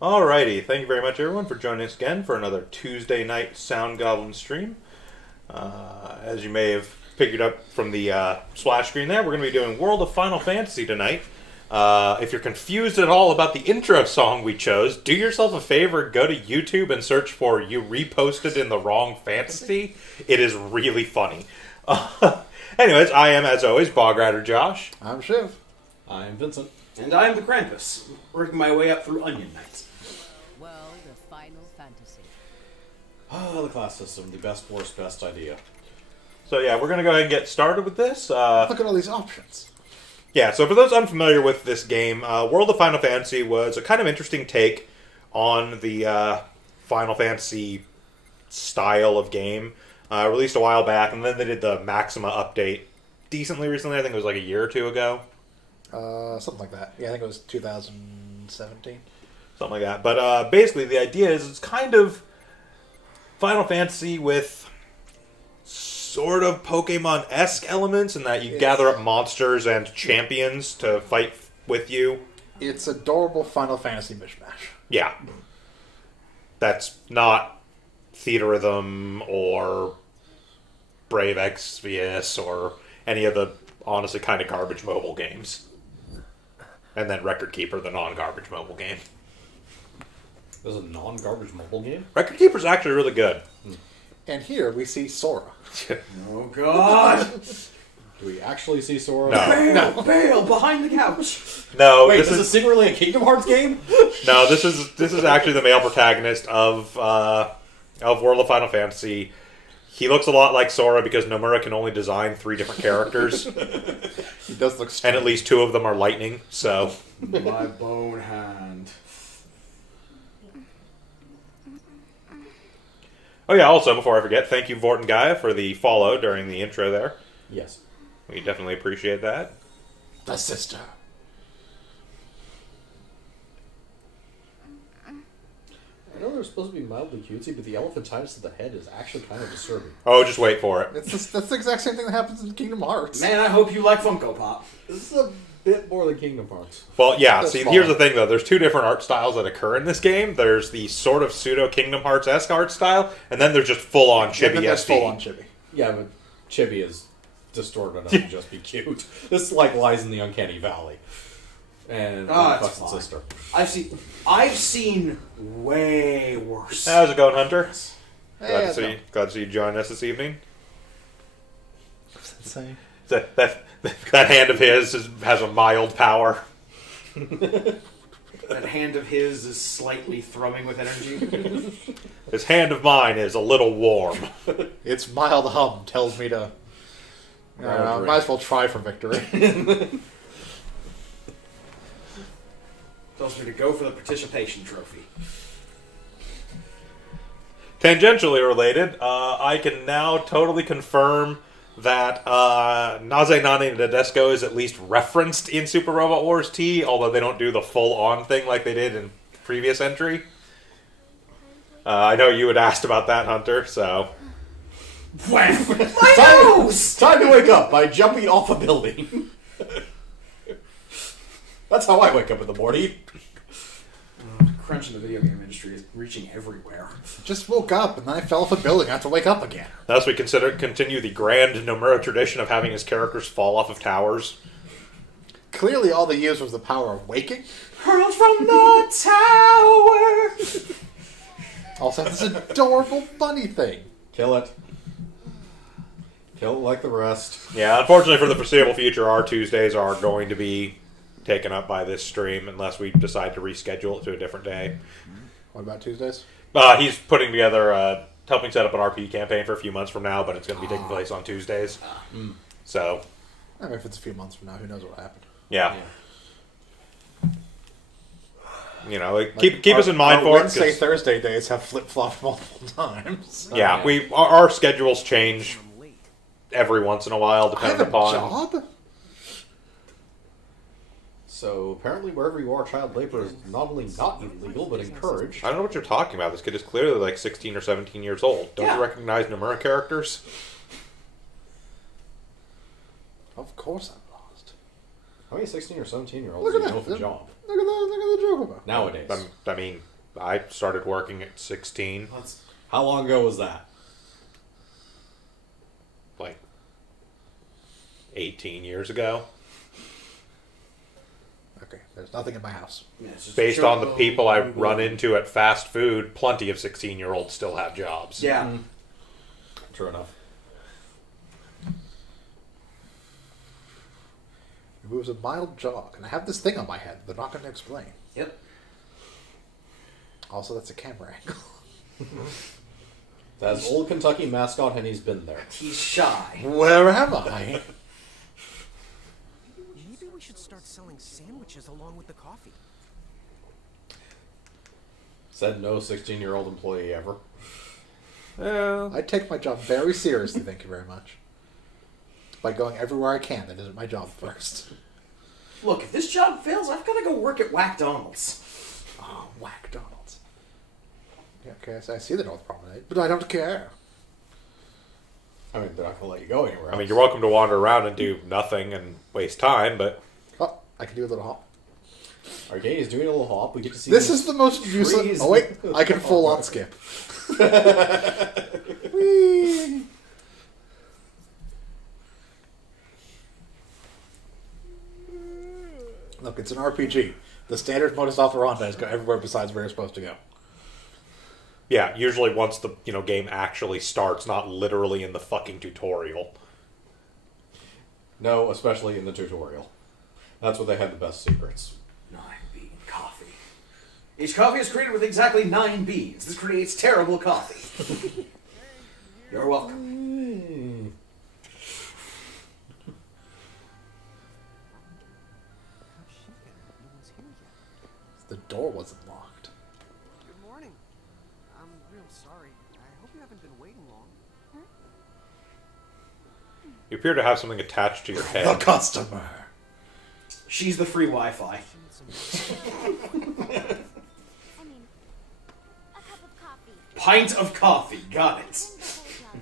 Alrighty, thank you very much everyone for joining us again for another Tuesday night Sound Goblin stream. As you may have picked up from the splash screen there, we're going to be doing World of Final Fantasy tonight. If you're confused at all about the intro song we chose, do yourself a favor, go to YouTube and search for "You Reposted in the Wrong Fantasy." It is really funny. Anyways, I am, as always, Bog Rider Josh. I'm Shiv. I'm Vincent. And I'm the Krampus, working my way up through Onion Knights. Well, the Final Fantasy. Oh, the class system. The best, worst, best idea. So yeah, we're going to go ahead and get started with this. Look at all these options. Yeah, so for those unfamiliar with this game, World of Final Fantasy was a kind of interesting take on the Final Fantasy style of game. Released a while back, and then they did the Maxima update decently recently. I think it was like a year or two ago. Something like that. Yeah, I think it was 2017. Something like that. But basically, the idea is it's kind of Final Fantasy with sort of Pokemon-esque elements in that you gather up monsters and champions to fight with you. It's adorable Final Fantasy mishmash. Yeah. That's not Theatrhythm or Brave Exvius or any of the honestly kind of garbage mobile games. And then Record Keeper, the non-garbage mobile game. There's a non-garbage mobile game? Record Keeper's actually really good. And here we see Sora. Oh, God! Do we actually see Sora? No. Bail behind the couch! No, Wait, this this is is secretly a Kingdom Hearts game? no, this is actually the male protagonist of World of Final Fantasy. He looks a lot like Sora because Nomura can only design 3 different characters. He does look And strange. at least 2 of them are lightning, so... My bone hand. Oh yeah, also, before I forget, thank you, Vort and Gaia, for the follow during the intro there. Yes. We definitely appreciate that. The sister. I know they're supposed to be mildly cutesy, but the elephantitis of the head is actually kind of disturbing. Oh, just wait for it. That's the exact same thing that happens in Kingdom Hearts. Man, I hope you like Funko Pop. This is a bit more than Kingdom Hearts. Well, yeah, That's see, fine. here's the thing, though. There's 2 different art styles that occur in this game. There's the sort of pseudo-Kingdom Hearts-esque art style, and then there's just full-on And then chibi there's SD. full-on chibi. Yeah, but Chibi is distorted enough to just be cute. This like lies in the uncanny valley. And Ah, it's fucking fine. sister. I've seen way worse. How's it going, Hunter? Hey, Glad to see you join us this evening. What's that saying? That hand of his has a mild power. That hand of his is slightly thrumming with energy. This hand of mine is a little warm. Its mild hum tells me to... might as well try for victory. Tells me to go for the participation trophy. Tangentially related, I can now totally confirm that Naze Nane Nadesco is at least referenced in Super Robot Wars T, although they don't do the full-on thing like they did in previous entry. I know you had asked about that, Hunter, so... My nose! Time to wake up by jumping off a building. That's how I wake up in the morning. Crunch in the video game industry is reaching everywhere. Just woke up and then I fell off a building. I have to wake up again. Thus we continue the grand Nomura tradition of having his characters fall off of towers. Clearly all they used was the power of waking. Hurled from the tower! Also this adorable bunny thing. Kill it. Kill it like the rest. Yeah, unfortunately for the foreseeable future, our Tuesdays are going to be taken up by this stream unless we decide to reschedule it to a different day. What about Tuesdays? He's putting together, helping set up an RP campaign for a few months from now, but it's going to be taking place on Tuesdays. So, I mean, if it's a few months from now, who knows what happened. yeah. You know, keep us in mind for it. Wednesday, 'Cause, Thursday days have flip-flopped multiple times. yeah, our schedules change every once in a while, I have depending a upon... job? So apparently wherever you are, child labor is not only not illegal, but encouraged. I don't know what you're talking about. This kid is clearly like 16 or 17 years old. Don't you recognize Nomura characters? Of course I'm lost. How many 16 or 17-year-olds Look do at you know that. with a job? Look at the joke about? Nowadays. I mean, I started working at 16. How long ago was that? Like 18 years ago. Okay, there's nothing in my house. Yeah, it's just Based on the people I run into at fast food, plenty of 16-year-olds still have jobs. Yeah. True enough. It moves a mild jog, and I have this thing on my head they're not going to explain. Yep. Also, that's a camera angle. That's old Kentucky mascot, and he's been there. He's shy. Where am I? Maybe we should start selling sandwiches along with the coffee. Said no 16-year-old employee ever. I take my job very seriously, thank you very much. By going everywhere I can that isn't my job first. Look, if this job fails, I've got to go work at Whack-Donald's. Oh, Whack Donald's. Yeah, okay, I see the North Promenade, but I don't care. I mean, they're not going to let you go anywhere I mean, else. you're welcome to wander around and do nothing and waste time, but Oh, I can do a little hop. Okay, he's doing a little hop. We get to see This these is the most useless... trees. Oh, wait, I can full-on skip. Whee! Look, it's an RPG. The standard modus operandi is go everywhere besides where you're supposed to go. yeah, usually once the game actually starts, not literally in the fucking tutorial. No, especially in the tutorial. That's where they had the best secrets. 9 bean coffee. Each coffee is created with exactly 9 beans. This creates terrible coffee. You're welcome. The door wasn't locked. Good morning. I'm real sorry. I hope you haven't been waiting long. You appear to have something attached to your The head. customer. She's the free Wi-Fi. I mean, a cup of coffee. Pint of coffee. Got it. I'm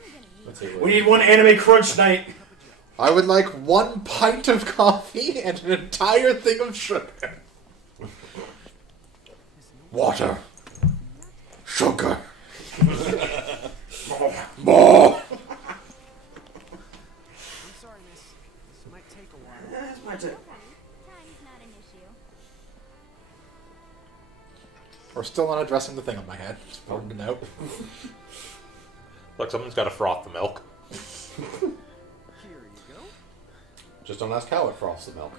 gonna Let's see We need one anime crunch night. I would like 1 pint of coffee and an entire thing of sugar. Water. Sugar. More. I'm sorry, miss. This might take a while. That's my tip. Time's not an issue. We're still not addressing the thing on my head. It's important to note. Look, someone's got to froth the milk. Here you go. Just don't ask how it froths the milk.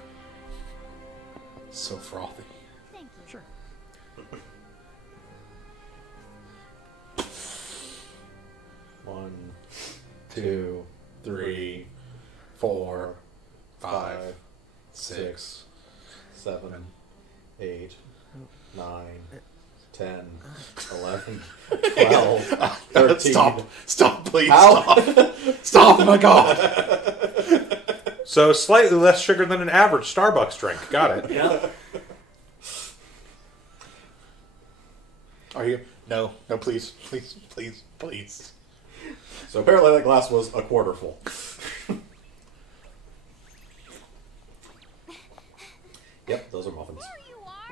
So frothy. Thank you. Sure. 1, 2, 3, 4, 5, 5, 6. 6, 7, 8, 9, 10, 11, 12, 13. Stop, please. How? Stop, oh my god. So slightly less sugar than an average Starbucks drink. Got it. Yeah. Are you? No, please. So apparently that glass was a quarter full. Yep, those are muffins. There you are.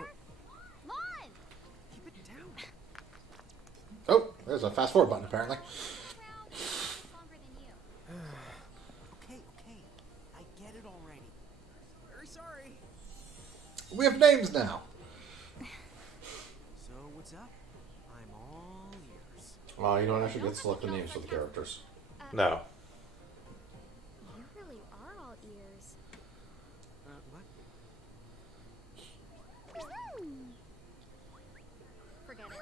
Come on. Keep it down. Oh, there's a fast forward button apparently. Longer than you. Okay. I get it already. Very sorry. We have names now. So, what's up? I'm all ears. You don't actually get to select the names for the characters. No. You really are all ears. What? Forget it.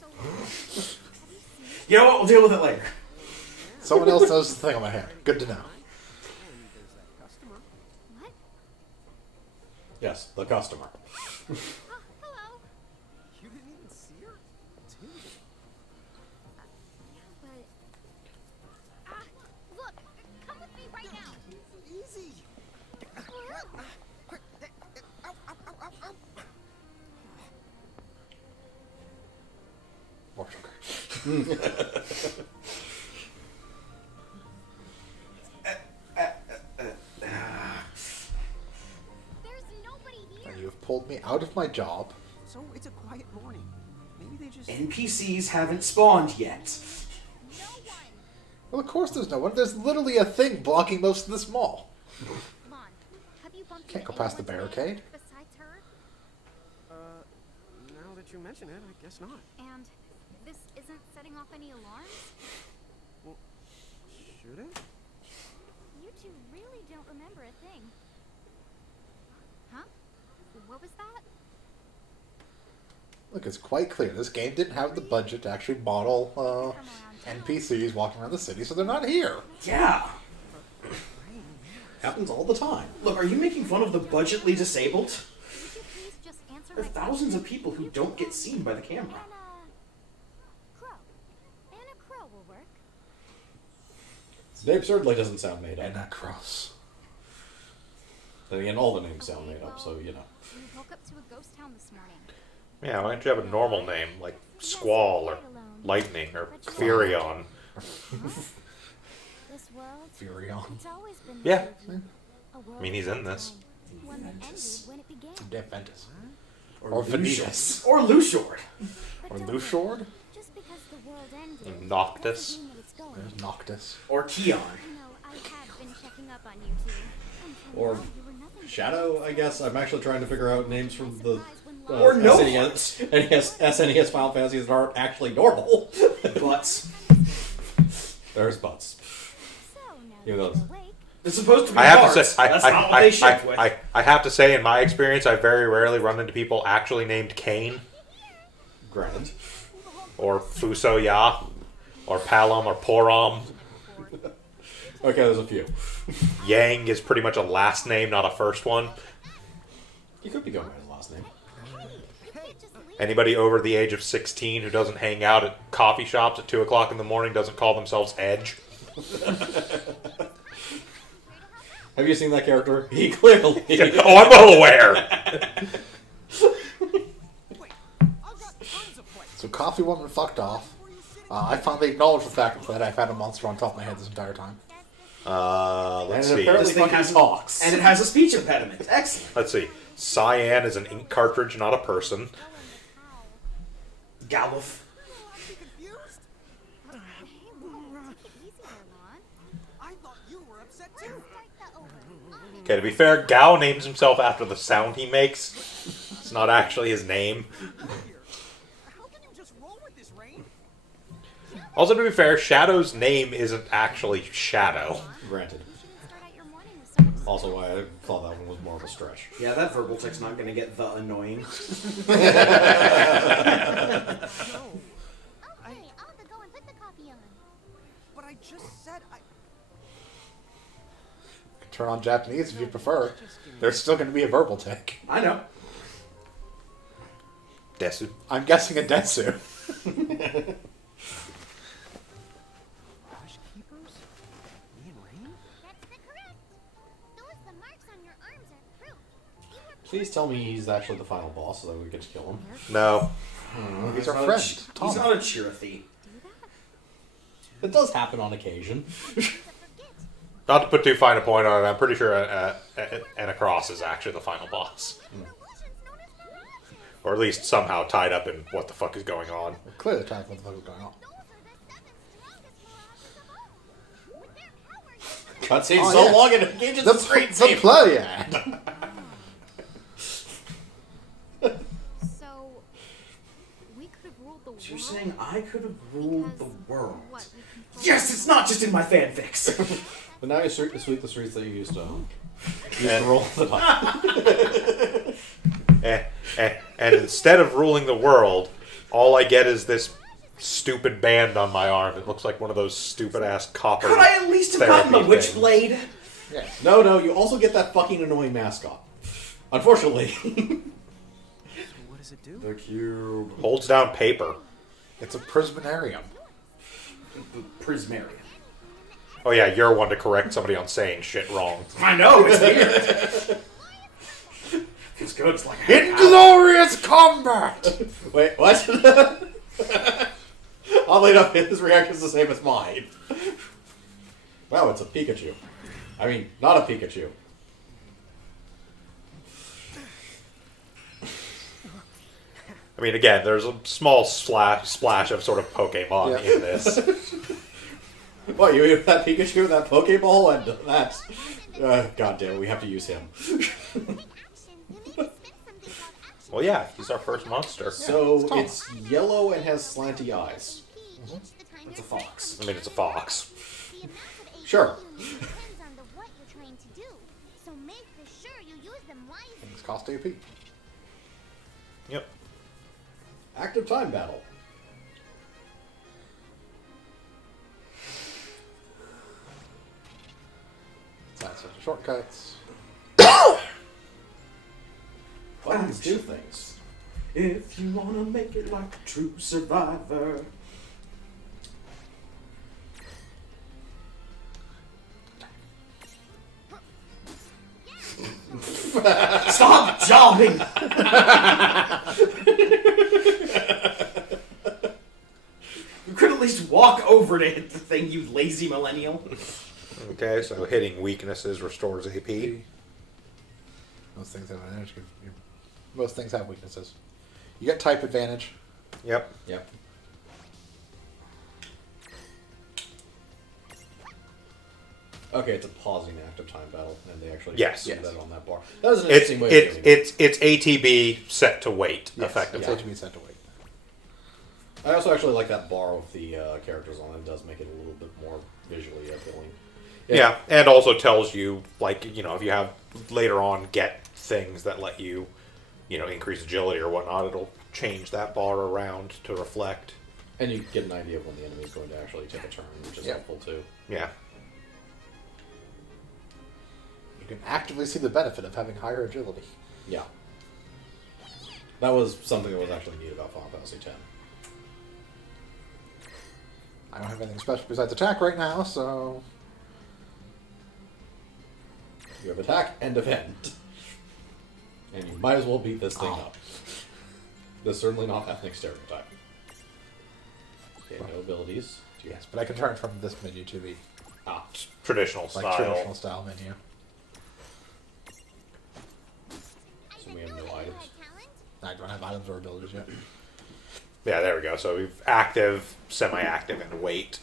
So have you seen You know what? We'll deal with it later. Someone else knows the thing on my head. Good to know. And there's that customer. what? Yes, the customer. Oh, hello. You didn't even see her? Dude. But look, come with me right now. Easy. More sugar. There's nobody here. And you have pulled told me out of my job. So it's a quiet morning. Maybe they just... NPCs haven't spawned yet. Well, of course there's no one. There's literally a thing blocking most of this mall. Can't go past the barricade. Besides her? Now that you mention it, I guess not. And this isn't setting off any alarms? Well, should it? You two really don't remember a thing. Huh? What was that? Look, it's quite clear. This game didn't have the budget to actually model NPCs walking around the city, so they're not here. Yeah. Happens all the time. Look, are you making fun of the budgetly disabled? Would you please just answer There are my thousands of question? people who don't get seen by the camera. And a crow. And a crow will work. His name certainly doesn't sound made up. And that cross. Then again, all the names sound made up, so you know. We woke up to a ghost town this morning. Yeah, why don't you have a normal name like Squall or Lightning or Furion? This world, Furion. it's always been Yeah. a world I mean, he's in this. one that ended when it began. Ventus. Or Lucior. Venus. Or Luciord. Or Lushord. Just because the world ended Noctis. doesn't mean that it's going. There's Noctis. Or Keon. You know, I have been checking up on you two. And for Or now, you were nothing but Shadow, I guess. I'm actually trying to figure out names from the Or no SNES Final Fantasies that aren't actually normal. Butts. There's butts. so now Give that those. you're awake, It's supposed to be I have parts. to say, That's not what they shipped with. I have to say, in my experience, I very rarely run into people actually named Kane Granted. or Fusoya or Palom or Porom. Okay, there's a few. Yang is pretty much a last name, not a first one. You could be going by his last name. you can't just leave. Anybody over the age of 16 who doesn't hang out at coffee shops at 2 o'clock in the morning doesn't call themselves Edge. Have you seen that character? He clearly. Oh, I'm well aware. Wait, I've got tons of plates. So Coffee Woman fucked off. I finally acknowledged the fact that I've had a monster on top of my head this entire time. Let's And see. apparently This thing fucking has talks. And it has a speech impediment. Excellent. Let's see. Cyan is an ink cartridge, not a person. Galuf. I'm confused. Hey, whoa, take it easy there, Lon. I thought you were upset too. Start that over. Okay, to be fair, Gao names himself after the sound he makes. It's not actually his name. How can you just roll with this rain? Also, to be fair, Shadow's name isn't actually Shadow. Granted. Start out your morning with some Also, why I thought that one was more of a stretch. Yeah, that verbal tick's not going to get the annoying. Okay, I'll have to go and put the coffee on. But I just said I... Turn on Japanese if you prefer. There's still going to be a verbal tick. I know. Desu. I'm guessing a Densu. Hush keepers? Me and Rain? That's the correct. Those the marks on your arms are proof. You were Please tell me he's actually the final boss so that we can kill him. No. He's our not a friend, ch- Tom. He's not a Chirothy. It does happen on occasion. Not to put too fine a point on it, I'm pretty sure Anacross is actually the final boss. Or at least somehow tied up in what the fuck is going on. Clearly trying to what the fuck is going on. Cutscene Oh, so yeah. long it engages the screensaver. play ad. So we could have ruled the world. So you're saying I could have ruled the world? What, we control Yes, it's not just in my fanfics. But now you sweep the streets that you used to roll the time. And instead of ruling the world, all I get is this stupid band on my arm. It looks like one of those stupid ass copper. Could I at least have gotten the therapy things. Witchblade? Yes. No, you also get that fucking annoying mascot. Unfortunately. So what does it do? The cube. Holds down paper. It's a prismanarium. Prismarium. Oh yeah, you're one to correct somebody on saying shit wrong. I know, it's weird. It's good, it's like Inglorious combat! Wait, what? Oddly enough, his reaction is the same as mine. Wow, it's a Pikachu. I mean, not a Pikachu. I mean, again, there's a small splash of sort of Pokemon in this. What, you have that Pikachu, that Pokeball, and that... God damn it, we have to use him. Well, yeah, he's our first monster. So, it's yellow and has slanty eyes. It's a fox. I mean, it's a fox. Sure. Things cost AP. Yep. Active time battle. That's such shortcuts. Buttons do things. If you wanna make it like a true survivor. Stop jobbing! You could at least walk over to hit the thing, you lazy millennial. Okay, so hitting weaknesses restores AP. Most things have advantage. Most things have weaknesses. You get type advantage. Yep. Yep. Okay, it's a pausing active time battle, and they actually Yes. do Yes. that on that bar. That was an It's interesting way of doing it. it's ATB set to wait, Yes, effectively. it's HB set to wait. I also actually like that bar with the characters on it. It does make it a little bit more visually appealing. Yeah, and also tells you, like, you know, if you have later on get things that let you, you know, increase agility or whatnot, it'll change that bar around to reflect. And you get an idea of when the enemy is going to actually take a turn, which is helpful too. Yeah. You can actively see the benefit of having higher agility. Yeah. That was something that was actually neat about Final Fantasy X. I don't have anything special besides attack right now, so... You have attack and defend. And you might as well beat this thing up. That's certainly not ethnic stereotype. Okay, no abilities. Yes, but I can turn from this menu to the Traditional style. traditional style menu. So we have no items. I don't have items or abilities yet. Yeah, there we go. So we've active, semi-active, and wait.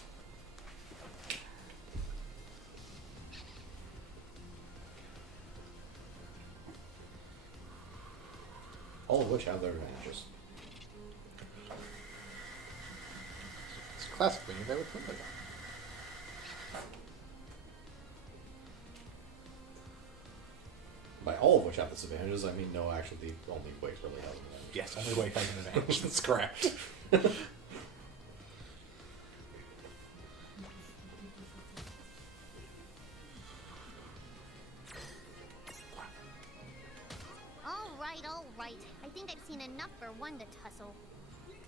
All of which have their advantages. It's classic menu, they would put that on. By all of which have disadvantages, I mean no, actually the only weight really has an advantage. Yes, only way has an advantage. That's correct. All right. I think I've seen enough for one to tussle.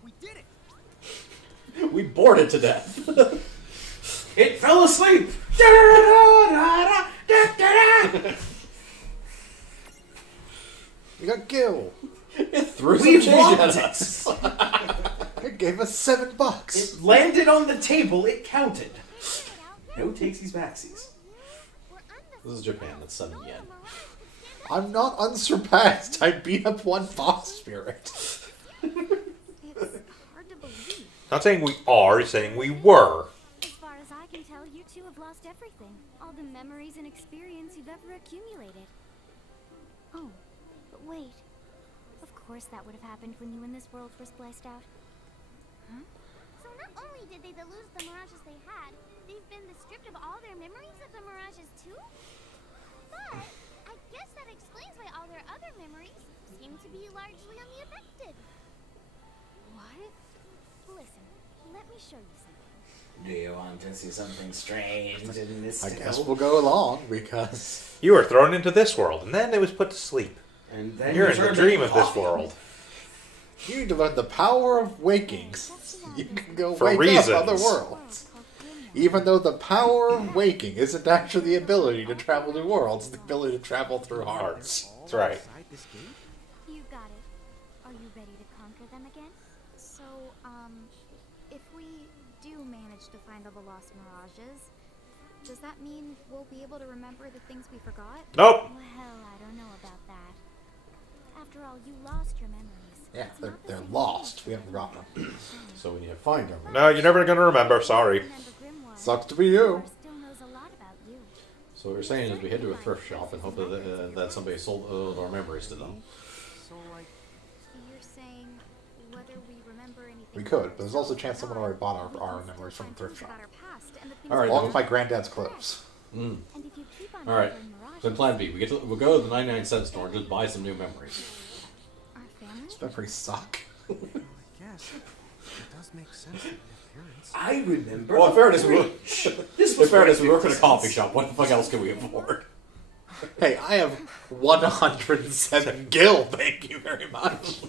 We did it! We bored it to death. It fell asleep! We got Gil. It threw We some change walked at us. It gave us $7. It landed on the table, it counted. No takesies backsies. This is Japan, that's 7 yen. I'm not unsurpassed. I beat up one fox spirit. It's hard to believe. Not saying we are, saying we were. As far as I can tell, you two have lost everything. All the memories and experience you've ever accumulated. Oh, but wait. Of course that would have happened when you and this world were spliced out. Huh? So not only did they lose the mirages they had, they've been stripped of all their memories of the mirages too? But I guess that explains why all their other memories seem to be largely unaffected. What? Listen, let me show you something. Do you want to see something strange in this I tale? guess we'll go along because You were thrown into this world, and then it was put to sleep. And then You're you in the turned dream into of this coffee. world. you need to learn the power of waking. You can go For wake reasons. up other worlds. Even though the power of waking isn't actually the ability to travel to worlds, it's the ability to travel through hearts. That's right. Inside this gate? You got it. Are you ready to conquer them again? So, if we do manage to find all the lost mirages, does that mean we'll be able to remember the things we forgot? Nope. Well, I don't know about that. After all, you lost your memories. Yeah, they're lost. We haven't forgotten them. So we need to find them. No, you're never going to remember. Sorry. Sucks to be you. Still knows a lot about you. So what you're saying is we head to a thrift shop and hope that somebody sold our memories to them. So, like, You're saying whether we remember anything. We could, but there's also a chance someone already bought our memories from the thrift shop. All right, Along then. with my granddad's clothes. Mm. And if you keep on All right. remembering Mirage, Then plan B. We'll go to the 99-cent store and just buy some new memories. our family? These memories suck. I guess it does make sense in appearance. I remember. Well, in fairness, This was we work in a coffee shop. What the fuck else can we afford? Hey, I have 107 gil, thank you very much.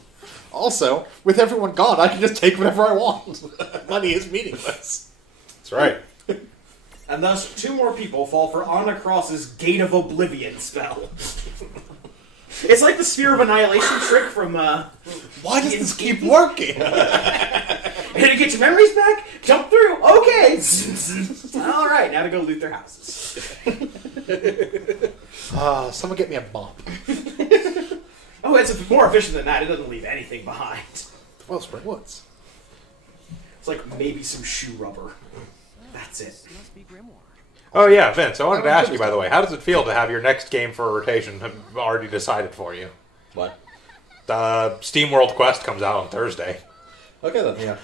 Also, with everyone gone, I can just take whatever I want. Money is meaningless. That's right. And thus, 2 more people fall for Anna Cross's Gate of Oblivion spell. It's like the Sphere of Annihilation trick from, Why does this keep working? Here to get your memories back? Jump through. Okay. All right, now to go loot their houses. Someone get me a mop. Oh, it's more efficient than that. It doesn't leave anything behind. Well, Spring Woods. It's like maybe some shoe rubber. That's it. Must be Grimoire. Oh, yeah, Vince, I wanted to ask you, by the way, how does it feel to have your next game for a rotation already decided for you? What? Steam World Quest comes out on Thursday. Okay then, yeah.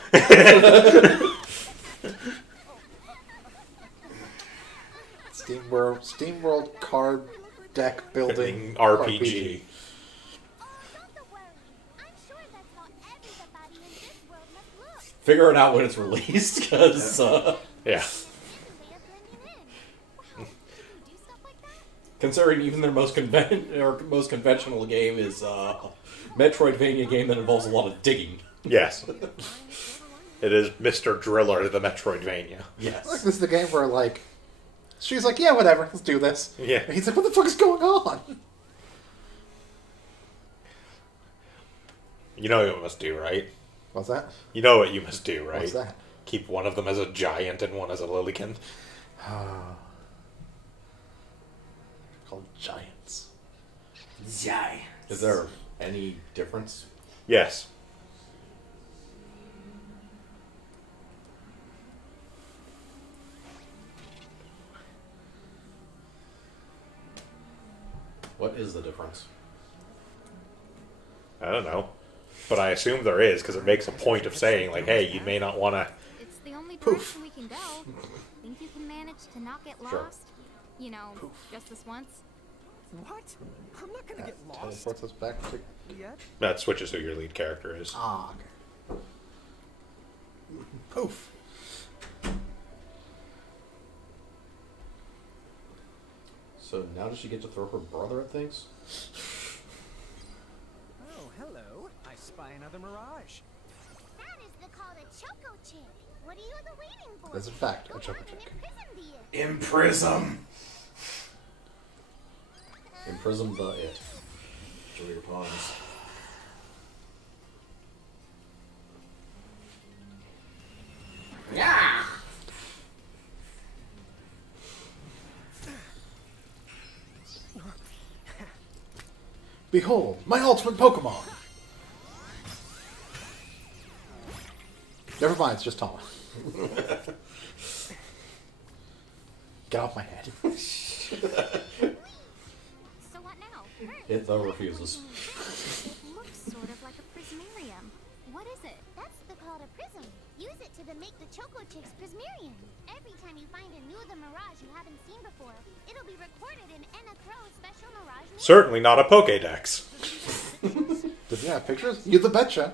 Steam World card deck building RPG. Don't worry. I'm sure that's how everybody in this world must look. Figure it out when it's released, because Yeah. considering even their most conventional game is Metroidvania game that involves a lot of digging. Yes. It is Mr. Driller, the Metroidvania. Yes. Like, this is the game where, like, she's like, yeah, whatever, let's do this. Yeah. And he's like, what the fuck is going on? You know what you must do, right? What's that? You know what you must do, right? What's that? Keep one of them as a giant and one as a lillikin. Called giants. Zai. Is there any difference? Yes. What is the difference? I don't know. But I assume there is, because it makes a point of saying, like, hey, you may not want to... It's the only Poof. direction we can go. Think you can manage to not get Sure. lost? You know, just this once? What? I'm not gonna get lost. Teleports us back to... Yet? That switches who your lead character is. Ah, okay. Poof. So now does she get to throw her brother at things? Oh, hello. I spy another mirage. That is the call to Choco Chick. What are you waiting for? That's in fact a Choco Chick. Imprism. Imprison the it. Enjoy your pawns. Yeah. Behold, my ultimate Pokemon! Never mind, it's just Tama. Get off my head. So what now? It though refuses. It looks sort of like a prismarium. What is it? That's the call to prism. Use it to make the Choco Chick's prismarium. Every time you find a new the Mirage you haven't seen before, it'll be recorded in Enna Crow's special Mirage music. Certainly not a Pokédex. Does he have pictures? You the betcha.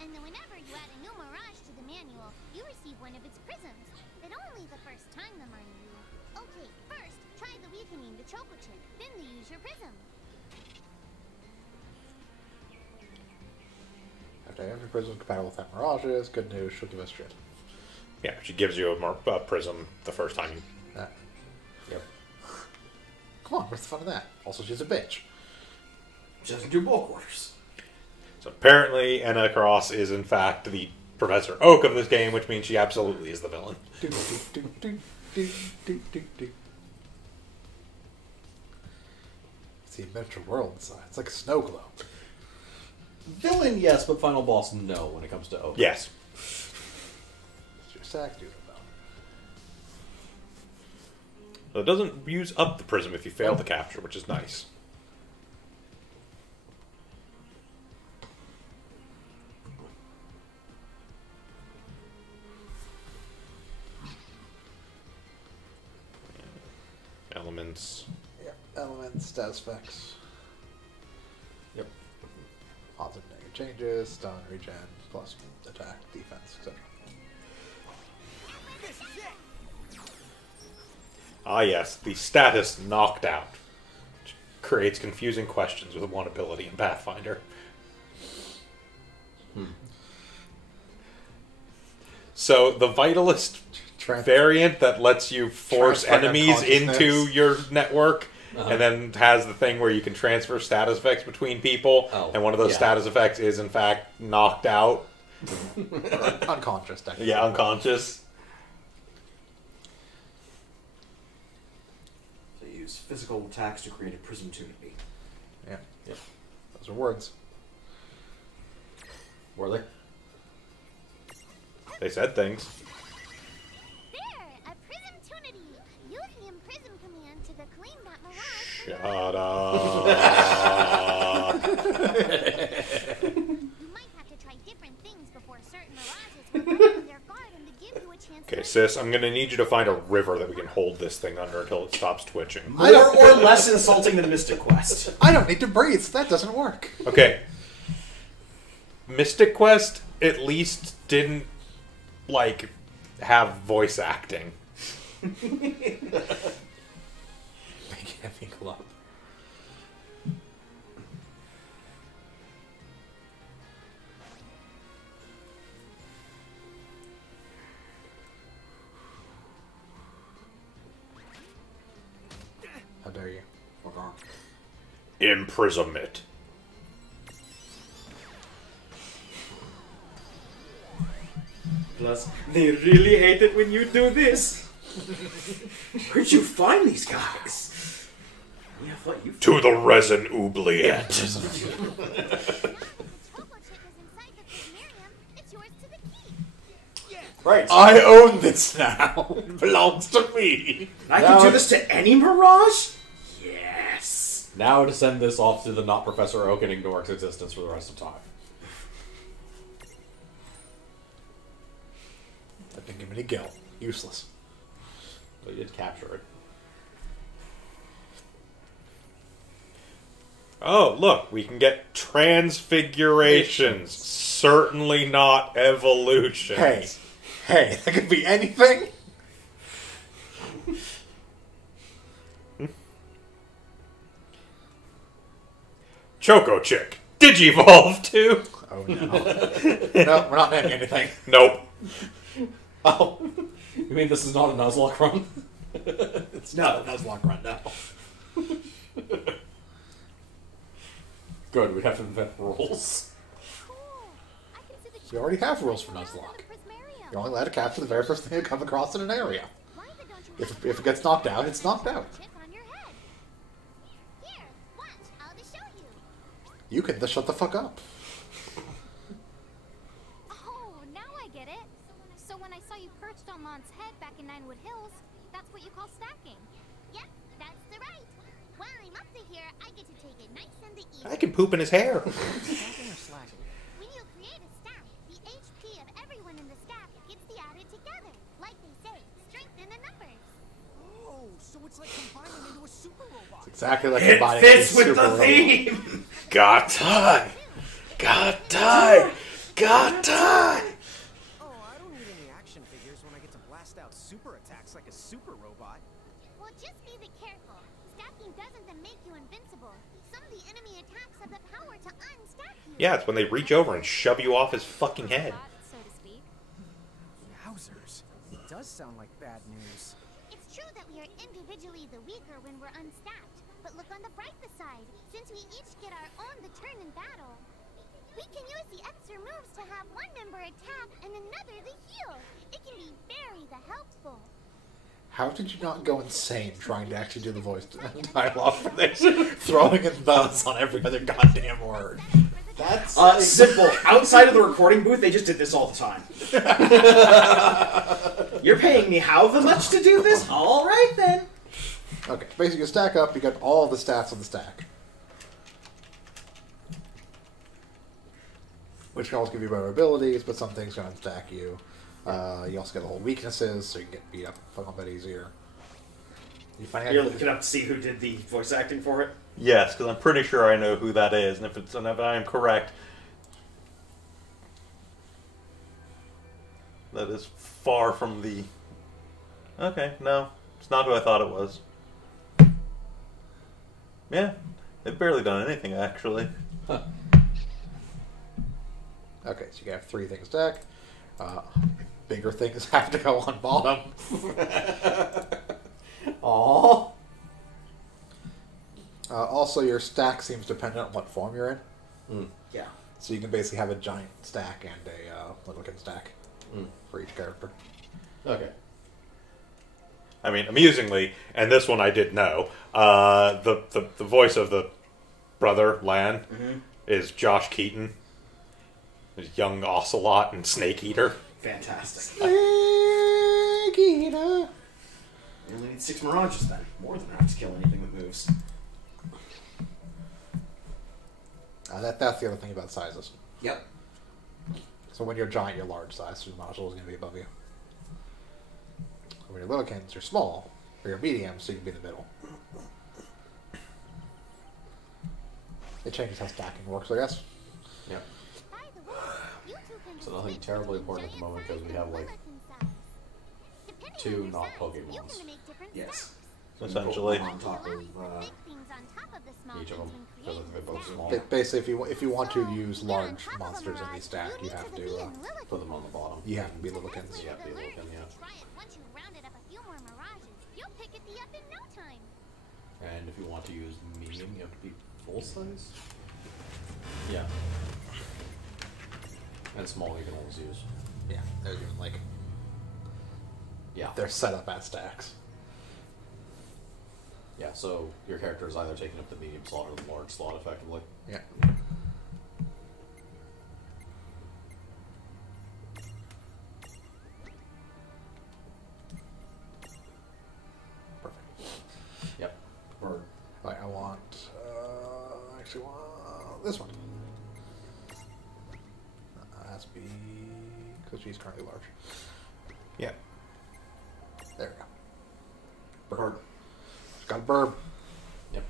And then whenever you add a new Mirage to the manual, you receive one of its prisms. But only the first time, the mind you. Okay, first, try the weakening the Choco Chick, then you use your prism. After every prism compatible with that Mirage is, good news, she'll give us shit. Yeah, she gives you a prism the first time you... Yeah. Yep. Come on, what's the fun of that? Also, she's a bitch. She doesn't do bulk orders. So apparently Enna Cross is in fact the Professor Oak of this game, which means she absolutely is the villain. Do, do, do, do, do, do, do, do. See, miniature world inside. It's like a snow globe. Villain, yes, but final boss, no, when it comes to Oak. Yes. Just act, dude. So it doesn't use up the prism if you fail the capture, which is nice. Elements. Yeah, elements, status effects. Yep. Positive, negative changes, stun, regen, plus attack, defense, etc. Ah yes, the status knocked out. Which creates confusing questions with one ability in Pathfinder. So the Vitalist variant that lets you force Transfer enemies consciousness. into your network, and then has the thing where you can transfer status effects between people, and one of those status effects is in fact knocked out. Unconscious, technically. Yeah, unconscious. So you use physical attacks to create a prism tunity. Yeah. Yep. Those are words. Were they? They said things. There, a prism tunity. Use the imprism command to claim that mirage. Shut up. You might have to try different things before certain mirages will open their guard and to give you a chance. Okay, sis, I'm gonna need you to find a river that we can hold this thing under until it stops twitching. More or less insulting than Mystic Quest. I don't need to breathe. That doesn't work. Okay. Mystic Quest at least didn't, like, have voice acting. Make heavy club. How dare you? What's wrong? Imprisonment. Plus, they really hate it when you do this. Where'd you find these guys? We have what you To the resin oubliette. Choco chip is inside the prismarium. It's yours to the key. Right. I own this now. It belongs to me. I can do this to any mirage? Yes. Now to send this off to the not Professor Oak and ignore its existence for the rest of time. That didn't give me any gil. Useless. But you did capture it. Oh, look, we can get transfigurations. Certainly not evolutions. Hey, that could be anything. Choco Chick. Digivolve too? Oh no. No, we're not naming anything. Nope. Oh, you mean this is not a Nuzlocke run? It's not a Nuzlocke run now. Good, we have to invent rules. Cool. I can see the You already have rules for Nuzlocke. prismarium. You're only allowed to capture the very first thing you come across in an area. Why don't you If it gets knocked out, it's knocked out. chip on your head? Here, watch. I'll just show you. You can just shut the fuck up. Oh, now I get it. So when I saw you perched on Lon's head back in Ninewood Hills, that's what you call stacking. Yep, that's the right. While I'm up to here, I get to take it nice and easy. I can poop in his hair. Stacking or slacking? When you create a stack, the HP of everyone in the stack gets added together. Like they say, strength in the numbers. Oh, so it's like combining into a super robot. Exactly like It combining fits a with super the robot. theme. Got time. Got time. Got time. Oh, I don't need any action figures when I get to blast out super attacks like a super robot. Well, just be careful. Stacking doesn't then make you invincible. Some of the enemy attacks have the power to unstack you. Yeah, it's when they reach over and shove you off his fucking head. So to speak. Yowzers. It does sound like bad news. It's true that we are individually the weaker when we're unstacked. But look on the brighter side. Since we each get our own the turn in battle, we can use the extra moves to have one member attack and another the heal. It can be very helpful. How did you not go insane trying to actually do the voice dialogue for this? Throwing in those on every other goddamn word. For the That's Simple. Outside of the recording booth, they just did this all the time. You're paying me however much to do this? All right, then. Okay, basically you stack up, you got all the stats on the stack. Which can also give you better abilities, but some things can unstack you. You also get the whole weaknesses, so you can get beat up a little bit easier. You're looking up to see who did the voice acting for it? Yes, because I'm pretty sure I know who that is, and if I am correct, that is far from the... Okay, no, it's not who I thought it was. Yeah, they've barely done anything, actually. Huh. Okay, so you have 3 things stacked. Bigger things have to go on bottom. Aww. Also, your stack seems dependent on what form you're in. Mm. Yeah. So you can basically have a giant stack and a littlekin stack for each character. Okay. I mean, amusingly, and this one I did know, the voice of the brother, Lan, is Josh Keaton. His young Ocelot and Snake Eater. Fantastic. Snake Eater. You only need 6 Mirages then. More than enough to kill anything that moves. That's the other thing about sizes. Yep. So when you're giant, you're large size, so your module is going to be above you. When you're littlekins, you're small, or you're medium, so you can be in the middle. It changes how stacking works, I guess. Yep. So nothing terribly important at the moment because we have like 2 not Pokemons. Yes. Essentially. On top of Each of them. Because they're both small. Basically, if you want to use large monsters in the stack, you have to Put them on the bottom. you have to be littlekins. Yeah, be a little kin, yeah. Once you rounded up a few more mirages, you'll pick it up in no time. And if you want to use medium, you have to be full size? Yeah. And small you can always use. Yeah, they're doing like Yeah. they're set up as stacks. Yeah, so your character is either taking up the medium slot or the large slot effectively. Yeah. Perfect. Yep. Or Right, I want actually want this one. Has to be because she's currently large. Yeah. There we go. Bird. She's got a burb. Yep.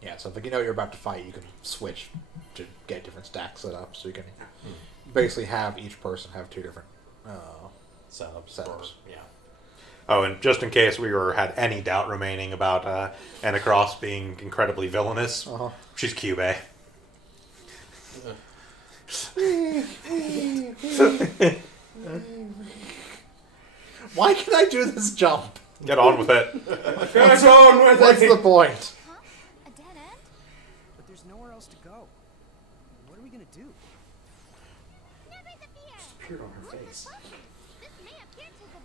Yeah, so if you know you're about to fight, you can switch to get different stacks set up, so you can basically have each person have 2 different Setups. Setups. Yeah. Oh, and just in case we had any doubt remaining about Anna Cross being incredibly villainous, she's Cube. Why can I do this jump? Get on with it. What's the point? Huh? A dead end? But there's nowhere else to go. What are we gonna do? appeared on her face.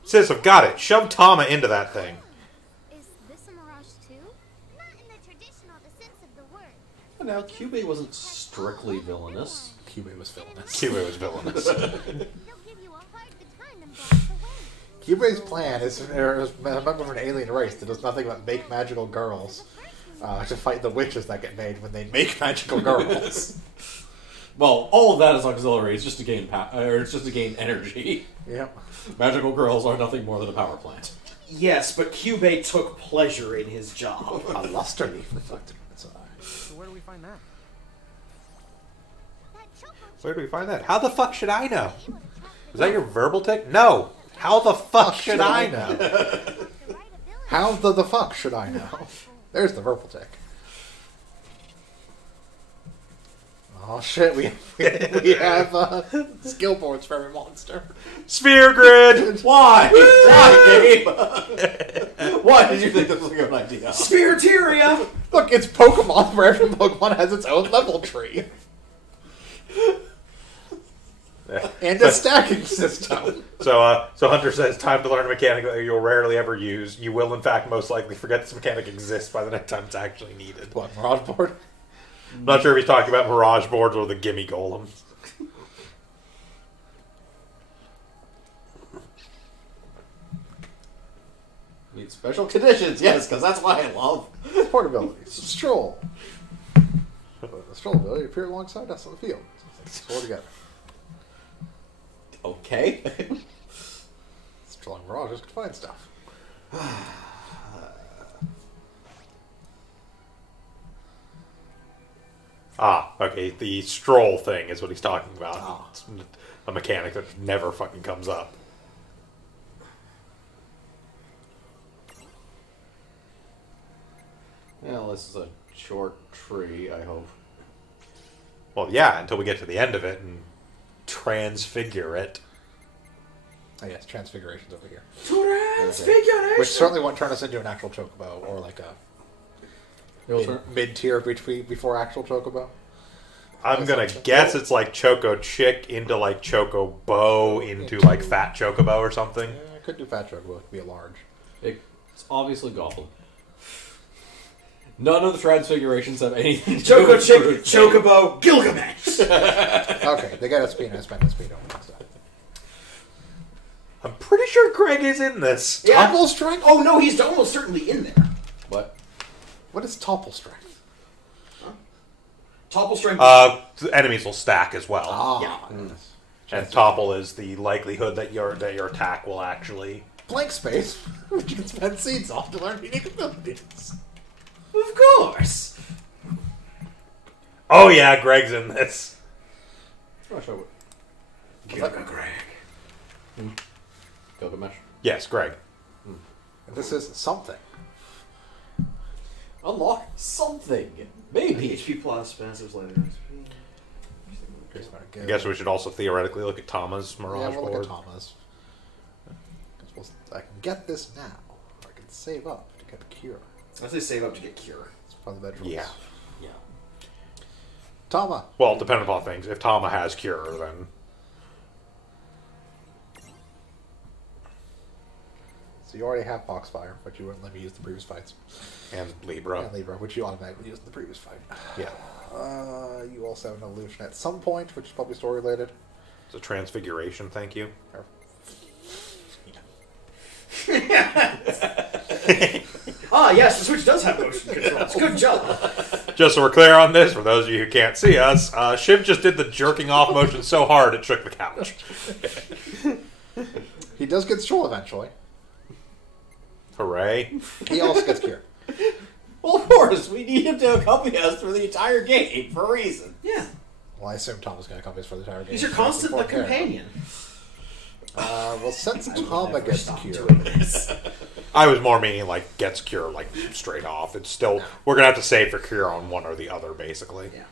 Sis, I've got it. Shove Tama into that thing. Is this a mirage too? Not in the traditional sense of the word. But now, Cube wasn't strictly villainous. Cube was villainous. Cube was villainous. They'll give you a hard time and blast away. Cube's plan is a member of an alien race that does nothing but make magical girls to fight the witches that get made when they make magical girls. Well, all of that is auxiliary. It's just to gain it's just to gain energy. Yep. Magical girls are nothing more than a power plant. Yes, but Cube took pleasure in his job. A luster leaf reflected in its eye. So where do we find that? Where do we find that? How the fuck should I know? Is that your verbal tick? No. How the fuck should I know? How the fuck should I know? There's the verbal tick. Oh shit, we have skill boards for every monster. Sphere grid! Why? Why, Gabe? Why did you think this was a good idea? Spiriteria! Look, it's Pokemon where every Pokemon has its own level tree. And a stacking system. So Hunter says, time to learn a mechanic that you'll rarely ever use. You will, in fact, most likely forget this mechanic exists by the next time it's actually needed. What, Mirage Board? I'm not sure if he's talking about Mirage boards or the Gimme Golems. Need special conditions, yes, because that's why I love. Portability. Stroll. The stroll ability appear alongside us on the field. Stroll together. Okay. Strolling Mirages can find stuff. Okay, the stroll thing is what he's talking about. Oh. It's a mechanic that never fucking comes up. Well, this is a short tree, I hope. Well, yeah, until we get to the end of it and transfigure it. Oh yes, Transfiguration's over here. Transfiguration! Which certainly won't turn us into an actual Chocobo, or like a mid-tier before actual Chocobo. I'm gonna guess it's like Choco Chick into like Choco Bow into like Fat Chocobo or something. Yeah, I could do Fat Chocobo to be a large. It's obviously Goblin. None of the transfigurations have anything to do Choco with Chick, fruit. Chocobo, Gilgamesh! Okay, they got a speed and a speed over next time. I'm pretty sure Greg is in this. Yeah. Topple Strength? Oh no, he's almost certainly in there. What? What is Topple Strength? Topple strength. The enemies will stack as well. Ah, Yes. And topple is the likelihood that your attack will actually. Blank space, which you can spend seeds off to learn unique abilities. Of course. Oh yeah, Greg's in this. Oh, sure. Greg. Gilgamesh. Yes, Greg. This is something. Unlock something. Maybe. HP plus, passive later. I guess we should also theoretically look at Tama's Yeah, Mirage we'll look board. at Thomas. I can get this now. Or I can save up to get a cure. I say save up to get cure. It's probably the better choice. Yeah. Yeah. Tama. Well, depending upon things. If Tama has Cure, then... So you already have Foxfire, but you wouldn't let me use the previous fights. And Libra. And Libra, which you automatically used in the previous fight. Yeah. You also have an illusion at some point, which is probably story related. It's a transfiguration, thank you. Ah, yes, the Switch does have motion controls. Good job. Just so we're clear on this, for those of you who can't see us, Shiv just did the jerking off motion so hard it shook the couch. He does get Stroll eventually. Hooray. He also gets Cure. Well, of course, we need him to accompany us through the entire game for a reason. Yeah. Well, I assume Tom was going to accompany us for the entire game. He's your so that's constant important companion. Well, since I will Tama never gets stop Cure, doing this. I was more meaning, like, gets Cure, like, straight off. It's still... We're going to have to save for Cure on one or the other, basically. Yeah.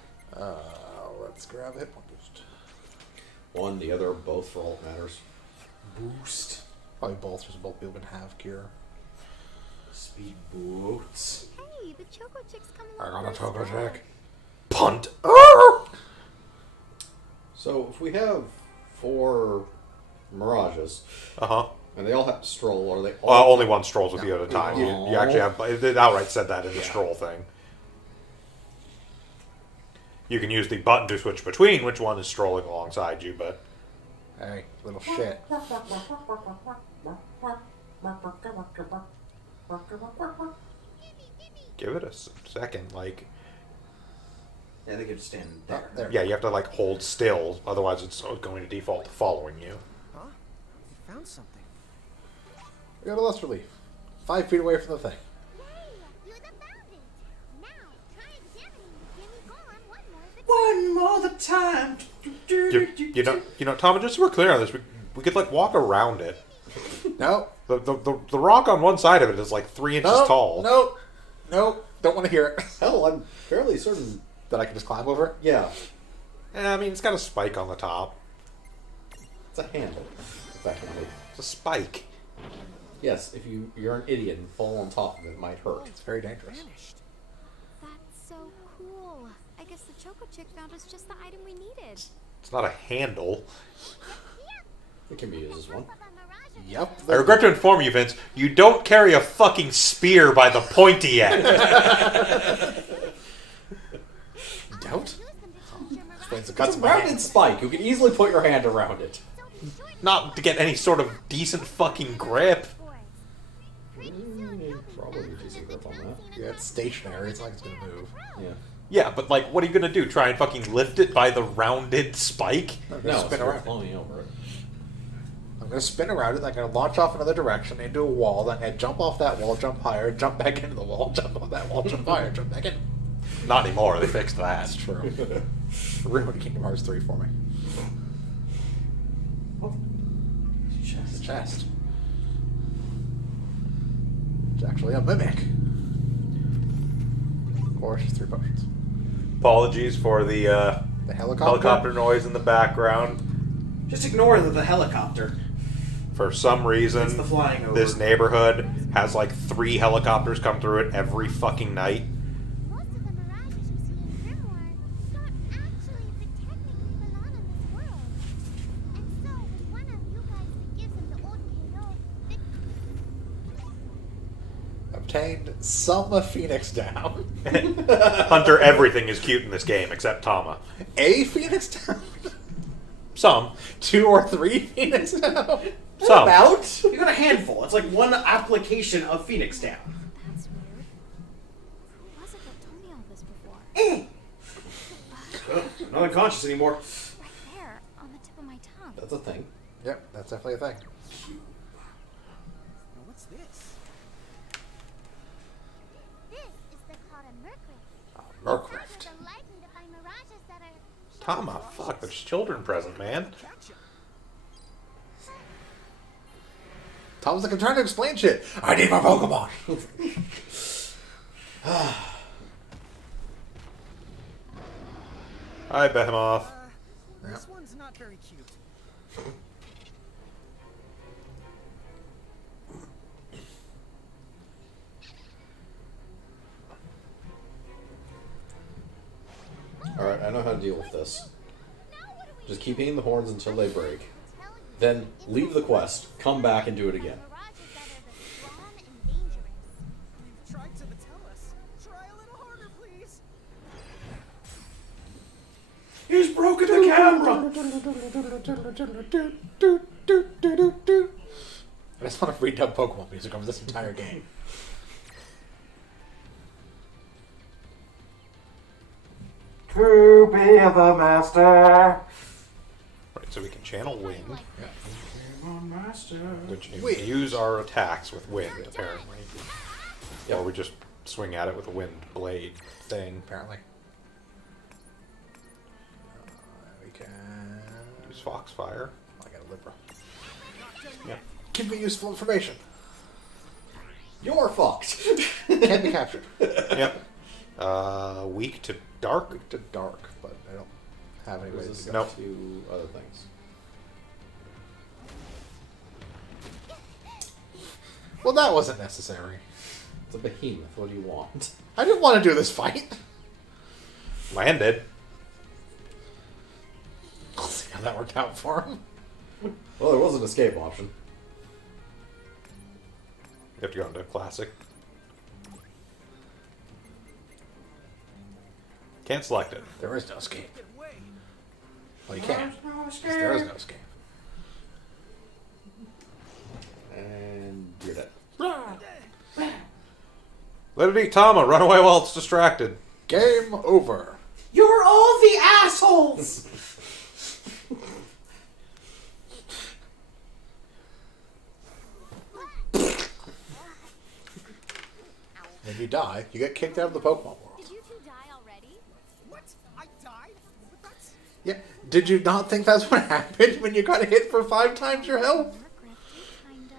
let's grab a hit point boost. One, the other, both for all that matters. Boost. Probably both, because both people can have Cure. Speed boots. Hey, the Choco Chick's coming I along. got a Choco Chick. Punt. So, if we have 4 Mirages, Uh-huh. and they all have to stroll, are they all... Only one strolls with you at a time. You actually have... It outright said that in the stroll thing. You can use the button to switch between which one is strolling alongside you, but... Hey, little shit. Give it a second, like... Yeah, they could stand there. There. Yeah, you have to, like, hold still, otherwise it's going to default to following you. Huh? You found something. We got a Luster Leaf. 5 feet away from the thing. Yay, you're the fountain. Now, try examining the Jimmy Golem one more of the time. One more time. You know, Tom, just so we're clear on this, we could, like, walk around it. No. The rock on one side of it is, like, 3 inches No. tall. No. No. Don't want to hear it. Hell, I'm fairly certain... That I can just climb over? Yeah, I mean, it's got a spike on the top. it's a handle, effectively. It's a spike. Yes, if you're an idiot and fall on top of it, it might hurt. It's very dangerous. Vanished. That's so cool. I guess the Choco Chick found us just the item we needed. It's not a handle. It can be used as one. Yep. I regret to inform you, Vince, you don't carry a fucking spear by the pointy end. Don't? Explains the It's cuts a in my hand. rounded spike. You can easily put your hand around it. Not to get any sort of decent fucking grip. Probably a decent grip on that. Yeah, it's stationary. It's like it's gonna move. Yeah. Yeah, but like, what are you gonna do? Try and fucking lift it by the rounded spike? I'm No, gonna it's spin not around. floating over it. I'm gonna spin around it. I'm gonna launch off another direction into a wall. Then I'm gonna jump off that wall, jump higher, jump back into the wall, jump off that wall, jump higher, jump back in. Not anymore. They fixed that. That's true. Ruined Kingdom Hearts 3 for me. It's a chest. It's actually a mimic. Of course, 3 potions. Apologies for the The helicopter. helicopter noise in the background. Just ignore the helicopter. For some reason, It's the flying over. this neighborhood has like 3 helicopters come through it every fucking night. Most of the mirages you see in Grimoire don't actually technically belong in this world. And so, with one of you guys that gives him the old KO, Obtained some Phoenix down. Hunter, everything is cute in this game except Tama. A Phoenix down? Some. 2 or 3 Phoenix down? Some. About? You got a handful. It's like one application of Phoenix Down. That's weird. Who was it that told me all this before? Not unconscious anymore. Right there, on the tip of my tongue. That's a thing. Yep, that's definitely a thing. Now what's this? This is the called a Mercury. Merc Causes Rift. the lightning to find mirages that are... Tama, fuck, there's children present, man. Tom's like, I'm trying to explain shit. I need my Pokemon. Hi, Behemoth. This one's not very cute. Alright, I know how to deal with this. Just keep hitting the horns until they break. Then leave the quest, come back and do it again. Mirages that are the strong and dangerous. You've tried to tell us. Try a little harder, please. He's broken the camera. I just want to redub Pokemon music over this entire game. To be the master. Right, so we can channel wind, Master. which Wind. use our attacks with wind, apparently. Or we just swing at it with a wind blade thing. Apparently. We can... Use Foxfire. I got a Libra. Yeah. Give me useful information. You're fucked! Can't be captured. Yep. Weak to dark. Weak to dark, but I don't have any ways This to is go. Nope. to other things. Well, that wasn't necessary. It's a behemoth. What do you want? I didn't want to do this fight. Landed. Let's see how that worked out for him. Well, there was an escape option. You have to go into classic. Can't select it. There is no escape. Get away. Well, you can. There is no escape. And you're dead. Let it eat Tama. Run away while it's distracted. Game over. You're all the assholes. When you die, you get kicked out of the Pokemon world. Did you two die already? What? I died? But that's... Yeah. Did you not think that's what happened when you got hit for 5 times your health? Mercury kinda...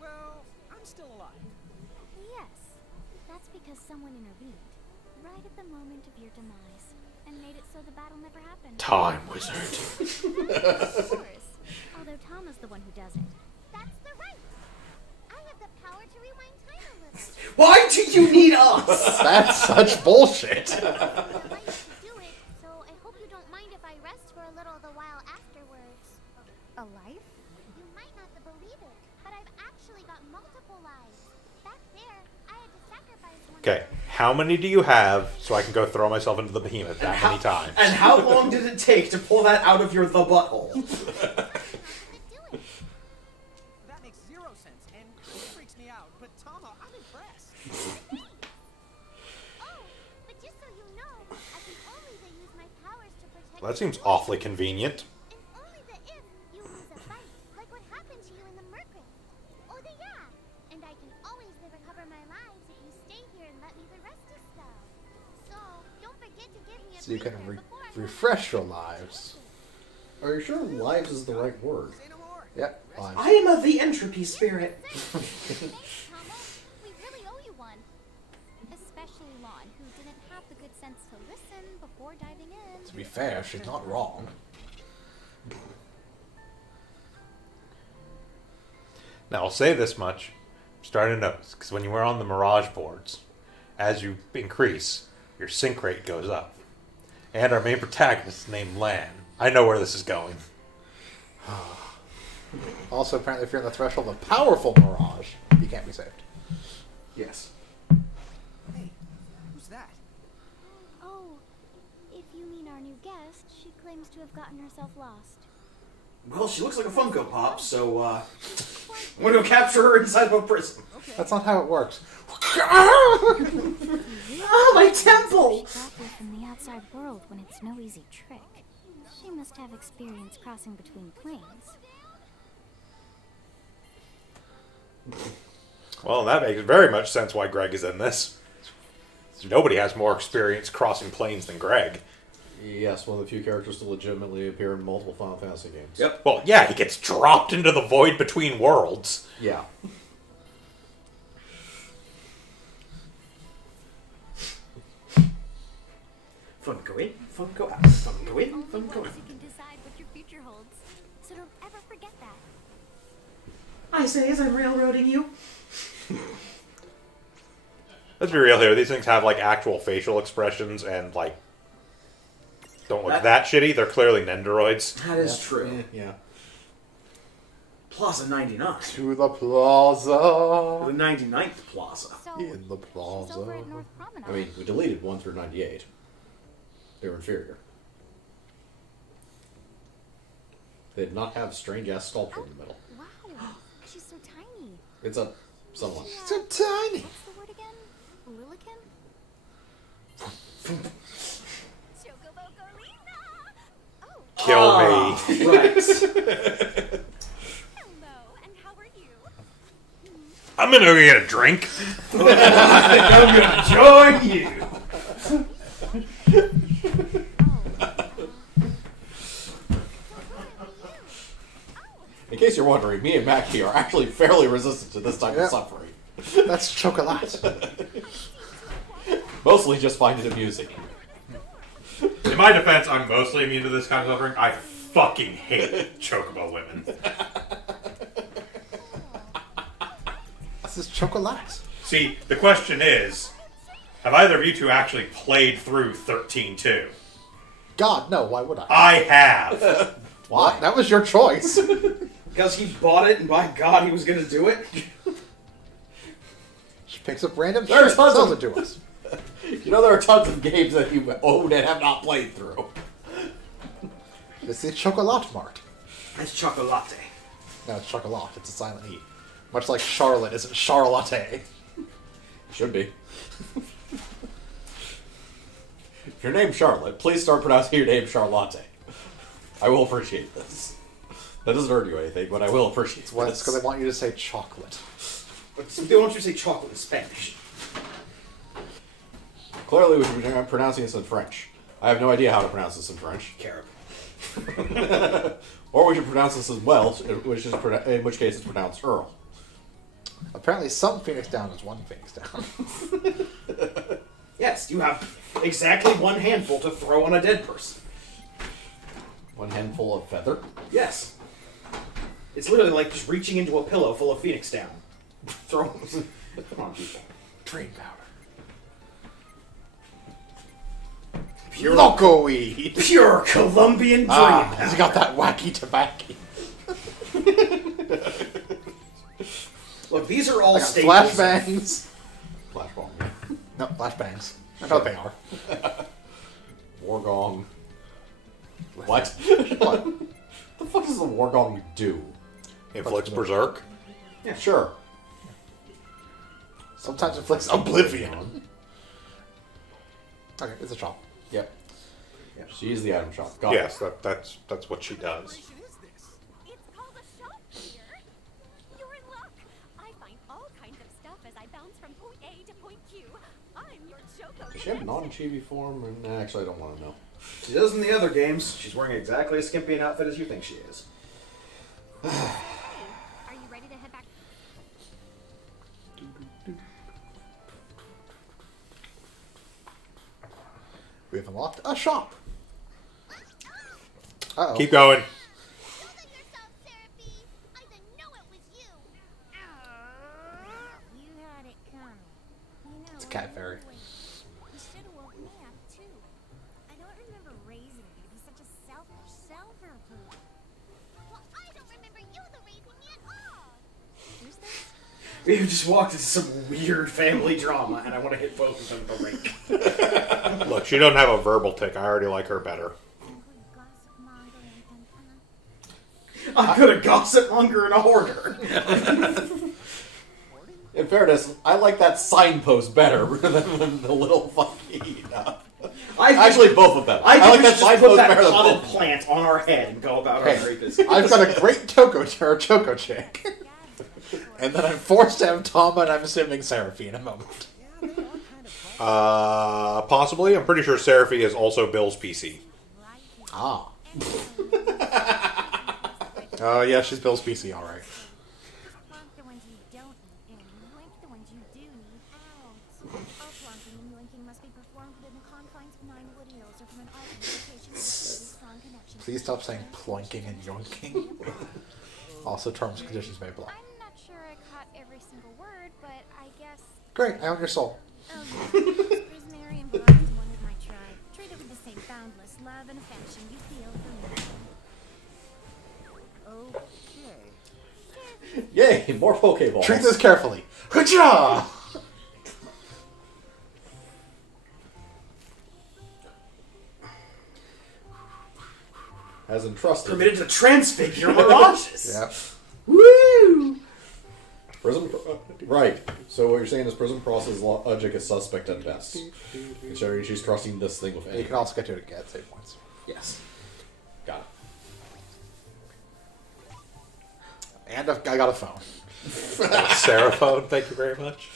Well, I'm still alive. Yes. That's because someone intervened. Right at the moment of your demise. And made it so the battle never happened. Time wizard. Of course. Although Tom is the one who does it. That's the right. I have the power to rewind time a little. Why do you need us? That's such bullshit. I used to do it, so I hope you don't mind if I rest for a little of the multiple lives. Back there, I had to sacrifice one. Okay, how many do you have so I can go throw myself into the behemoth that many times? And how long did it take to pull that out of your the butthole? That makes zero sense, and it freaks me out. But Tama, I'm impressed. Oh, but just so you know, I can only use my powers to protect. Well, that seems the awfully world. convenient. And only the if you lose a fight, like what happened to you in the Mercury. Or the yeah. And I can always recover my lives if you stay here and let me the rest of stuff. So don't forget to give me a So you can breather before I refresh your lives. Are you sure lives is the right word? Say no more. Yep, lives. I am of the entropy spirit. Thanks, Tomo. We really owe you one. Especially Lon, who didn't have the good sense to listen before diving in. To be fair, she's not wrong. Now, I'll say this much. I'm starting to notice, because when you were on the Mirage boards, as you increase, your sync rate goes up. And our main protagonist is named Lan. I know where this is going. Also, apparently, if you're on the threshold of powerful Mirage, you can't be saved. Yes. Hey, who's that? Oh, if you mean our new guest, she claims to have gotten herself lost. Well, she looks like a Funko Pop, so, I'm gonna go capture her inside of a prison. That's not how it works. Oh, my temple! She got here from the outside world when it's no easy trick. She must have experience crossing between planes. Well, that makes very much sense why Greg is in this. Nobody has more experience crossing planes than Greg. Yes, one of the few characters to legitimately appear in multiple Final Fantasy games. Yep. Well, yeah, he gets dropped into the void between worlds. Yeah. Funko in, Funko out. Funko in, Only Funko once out. you can decide what your future holds. So don't ever forget that. I say as I'm railroading you. Let's be real here. These things have, like, actual facial expressions and, like, don't look that shitty. They're clearly Nendoroids. That is true. Yeah. Plaza 99. To the plaza. The 99th Plaza. So In the she's plaza. over at North Promenade. I mean, we deleted 1 through 98. They were inferior. They did not have strange-ass sculpture in the middle. Wow, she's so tiny. It's a someone. So tiny. What's the word again? Lilican? Chocobo Golina! Oh, Kill me. Right. hello, and how are you? I'm gonna go get a drink. I'm gonna join you. In case you're wondering, me and Mackie are actually fairly resistant to this type Yep. of suffering. That's chocolate. Mostly just find it amusing. In my defense, I'm mostly immune to this kind of suffering. I fucking hate chocobo women. This is chocolate. See, the question is, have either of you two actually played through 13-2? God, no, why would I? I have. Why? That was your choice. Because he bought it, and by God, he was gonna do it. She picks up random There's shit, tons sells of- it to us. You know there are tons of games that you own and have not played through. It's the chocolate mart. It's chocolate. No, it's chocolate. It's a silent E. Much like Charlotte isn't Charlotte. Should be. If your name's Charlotte, please start pronouncing your name Charlotte. I will appreciate this. That doesn't hurt you anything, but I will appreciate Well, this. it's because they want you to say chocolate. But they want you to say chocolate in Spanish. Clearly, we should be pronouncing this in French. I have no idea how to pronounce this in French. Carib. Or we should pronounce this in Welsh, in which case it's pronounced Earl. Apparently, some Phoenix Down is one Phoenix Down. Yes, you have exactly one handful to throw on a dead person. One handful of feather. Yes. It's literally like just reaching into a pillow full of Phoenix down. Throw. Come on, people. Dream powder. Pure, Loco weed. pure Colombian dream. He's got that wacky tobacco. Look, these are all I got staples. flashbangs. Flashball. No, flashbangs. I know what they are. Wargong. What? What? The fuck does the Wargong do? Inflicts Berserk. Yeah. Sure. Sometimes inflicts oblivion. Okay, it's a shop. Yep. She's the item shop. Got Yes, it. that's what she does. It's called a shop here. You're in luck. I find all kinds of stuff as I bounce from point A to point Q. I'm your Choco. Does she have non-chibi form? Or, nah, actually, I don't want to know. She does in the other games. She's wearing exactly as skimpy an outfit as you think she is. Are you ready to head back? We have unlocked a shop. Uh-oh. Keep going. You had it coming. You know, It's a cat fairy. you should have woke me up too. I don't remember raising you to be such a selfish self-report. Well, I don't remember you raising me at all. Who's this? We've just walked into some weird family drama, and I want to hit both of them with a rake. Look, she doesn't have a verbal tick. I already like her better. Gossip mongering and I'm gonna gossip monger and a hoarder. In fairness, I like that signpost better than the little fucking. Actually, both of them. I like think we that should just put signpost that better than potted both. plant on our head and go about our Hey, great business. I've got a great Choco chick. And then I'm forced to have Tama, and I'm assuming Seraphine in a moment. Possibly. I'm pretty sure Seraphy is also Bill's PC. Ah. Yeah, she's Bill's PC, alright. plonk the ones you don't need in, blink the ones you do need out. All plonking and yoinking must be performed within the confines of 9 wood hills or from an alternate location with a strong connection. Please stop saying ploinking and yoinking. Also, terms and conditions may apply. I'm not sure I caught every single word, but I guess... Great, I own your soul. Prisonary and blind is one with my tribe. Treat it with the same boundless love and affection you feel for me. Okay. Yay, more Pokeballs. Treat this carefully. Hooja! As entrusted. Permitted to transfigure mirages. Yep. Woo! Right. So what you're saying is Prism Cross's logic is suspect at best. Considering she's trusting this thing with You anything. can also get to it again at save points. Yes. Got it. And I got a phone. Seraphone, thank you very much.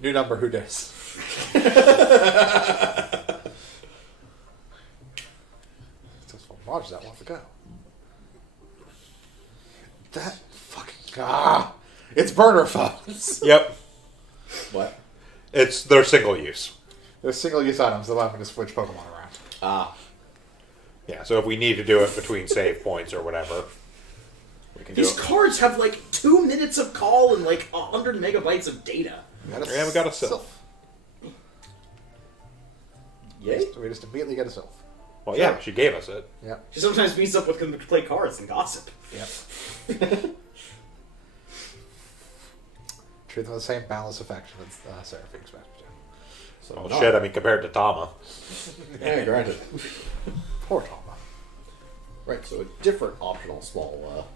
New number, who dis? Roger that wants to go. That fucking it's burner phones. Yep. What? They're single use. They're single-use items that allow me to switch Pokemon around. Ah. Yeah, so if we need to do it between save points or whatever, we can do These it. cards have like 2 minutes of call and like 100 megabytes of data. Yeah, we got a Sylph. Yay? We just immediately get a Sylph. Well, yeah, she gave us it. Yep. She sometimes meets up with them to play cards and gossip. Yep. Treat them with the same balanced affection as Seraphine expects me So, Oh, no. shit, I mean, compared to Tama. Yeah, granted. to. Poor Tama. Right, so a different optional small,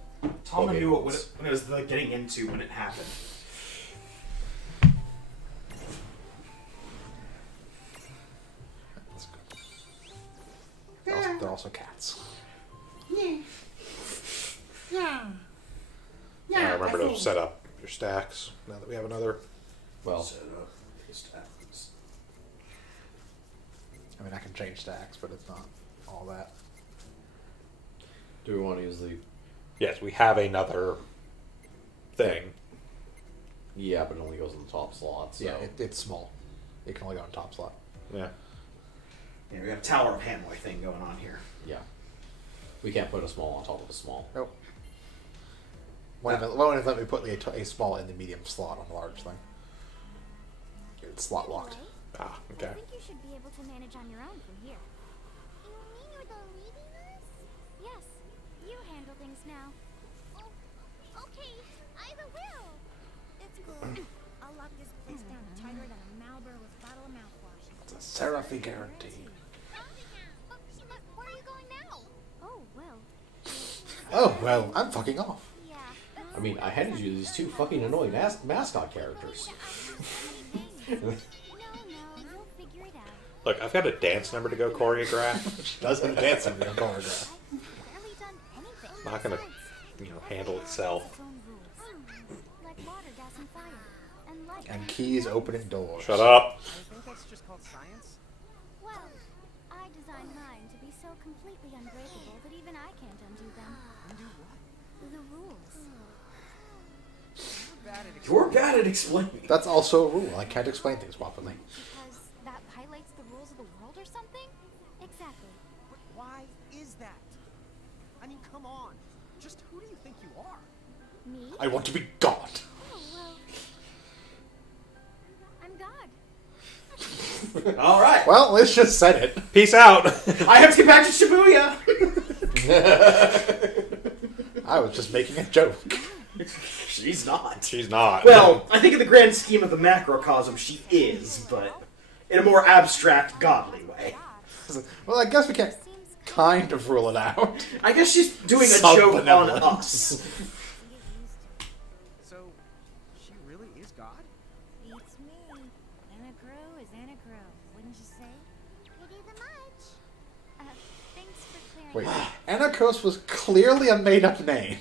Tama Okay. knew what it was like, getting into when it happened. That's good. They're also cats. Remember to set up your stacks now that we have another. well, Set up his tablets. I mean, I can change stacks, but it's not all that. do we want to use the... Yes, we have another thing. Yeah, but it only goes in the top slot, so... Yeah, it's small. It can only go in top slot. Yeah. Yeah, we got a Tower of Hanoi thing going on here. Yeah. We can't put a small on top of a small. Nope. Won't even let me put a small in the medium slot on the large thing. It's slot locked. Ah, I okay. think you should be able to manage on your own from here. You mean you're the leading us? Yes. You handle things now. Coffee guarantee. But where are you going now? Oh, well. Oh, well, I'm fucking off. Yeah. I mean, I handed you these two fucking annoying mascot characters. No, you'll figure it out. Look, I've got a dance number to go choreograph. She does have a dance in the choreograph. I've barely done anything. Not gonna, handle itself. Its own rules. Like water, gas, and fire. And light. And keys opening doors. Shut up. I think that's just called science. Well, I designed mine to be so completely unbreakable that even I can't undo them. Undo what? The rules. You're bad at explaining. That's also a rule. I can't explain things properly. Because that violates the rules of the world or something? Exactly. But why is that? I mean, come on. Just who do you think you are? Me? I want to be God. Oh, well. I'm God. All right. Well, let's just said it. Peace out. I have to get back to Shibuya. I was just making a joke. She's not. She's not. Well, I think in the grand scheme of the macrocosm, she is, but in a more abstract, godly way. Well, I guess we can kind of rule it out. I guess she's doing a Some joke on benevolence. us. So, she really is God? Beats me. Anna Crow is Anna Crow, wouldn't you say? Pretty the much. Thanks for clearing Wait, Anarchos was clearly a made-up name.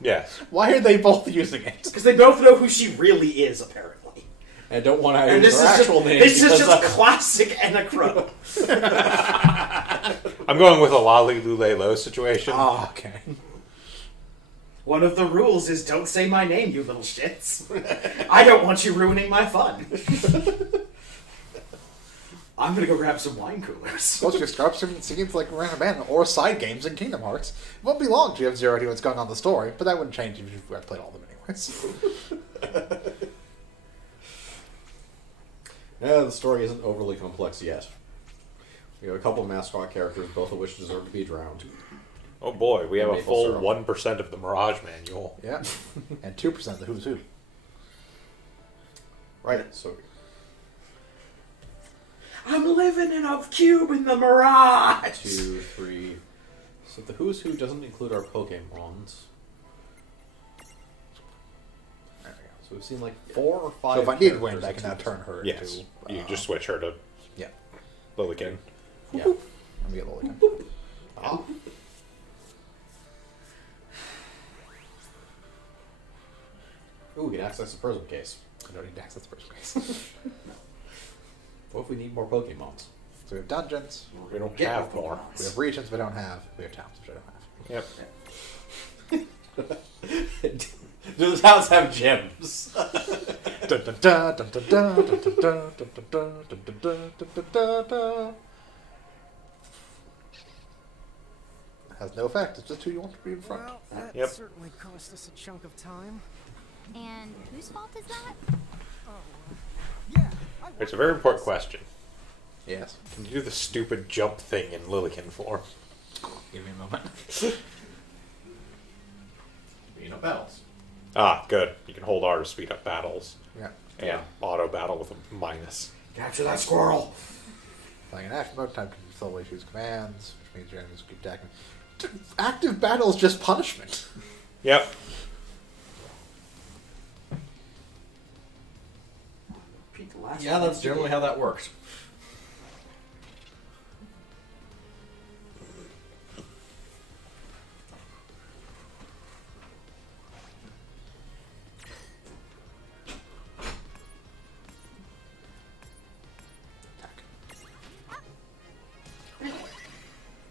Yes. Why are they both using it? Because they both know who she really is, apparently. I don't want to And use this her is actual just, name. this is because just classic Anna Crow. I'm going with a Lolly Lule Lo situation. Oh, okay. One of the rules is don't say my name, you little shits. I don't want you ruining my fun. I'm gonna go grab some wine coolers. Most of your Scarp seems like random band or side games in Kingdom Hearts. It won't be long till you have zero idea what's going on in the story, but that wouldn't change if you played all of them anyways. Yeah, the story isn't overly complex yet. We have a couple of mascot characters, both of which deserve to be drowned. Oh boy, we have a Maple full syrup. 1% of the Mirage Manual. Yeah. And 2% of the Who's Who. Right, so I'm living in a cube in the mirage. 2, 3. So the Who's Who doesn't include our Pokemons. So we've seen like 4 or 5. So if I need characters Wind, I in can now 2%. turn her Yes. into... You can just switch her to Yeah. Lillikin. Yeah. Let me get Lillian. Ah. Ooh, we can access the prism case. I don't need to access the first place. What if we need more Pokemons? So we have dungeons, We don't Get have more more. we have regions we don't have, we have towns which I don't have. Yep. Do the towns have gyms? Dun, dun, dun, dun, dun, dun, dun, dun, dun, dun, dun, dun, dun, dun, dun, dun, dun. Has no effect, it's just who you want to be in front. Well, that Yep. certainly cost us a chunk of time. And whose fault is that? Yeah, I It's a very important question. Yes. Can you do the stupid jump thing in Lillikin form? Give me a moment. You know, battles. Ah, good. You can hold R to speed up battles. Yeah. And auto battle with a minus. Capture that squirrel. Playing an action mode, time to slowly choose commands, which means your enemies keep attacking. Active battle is just punishment. Yep. Repeat the last Yeah, one. that's generally how that works.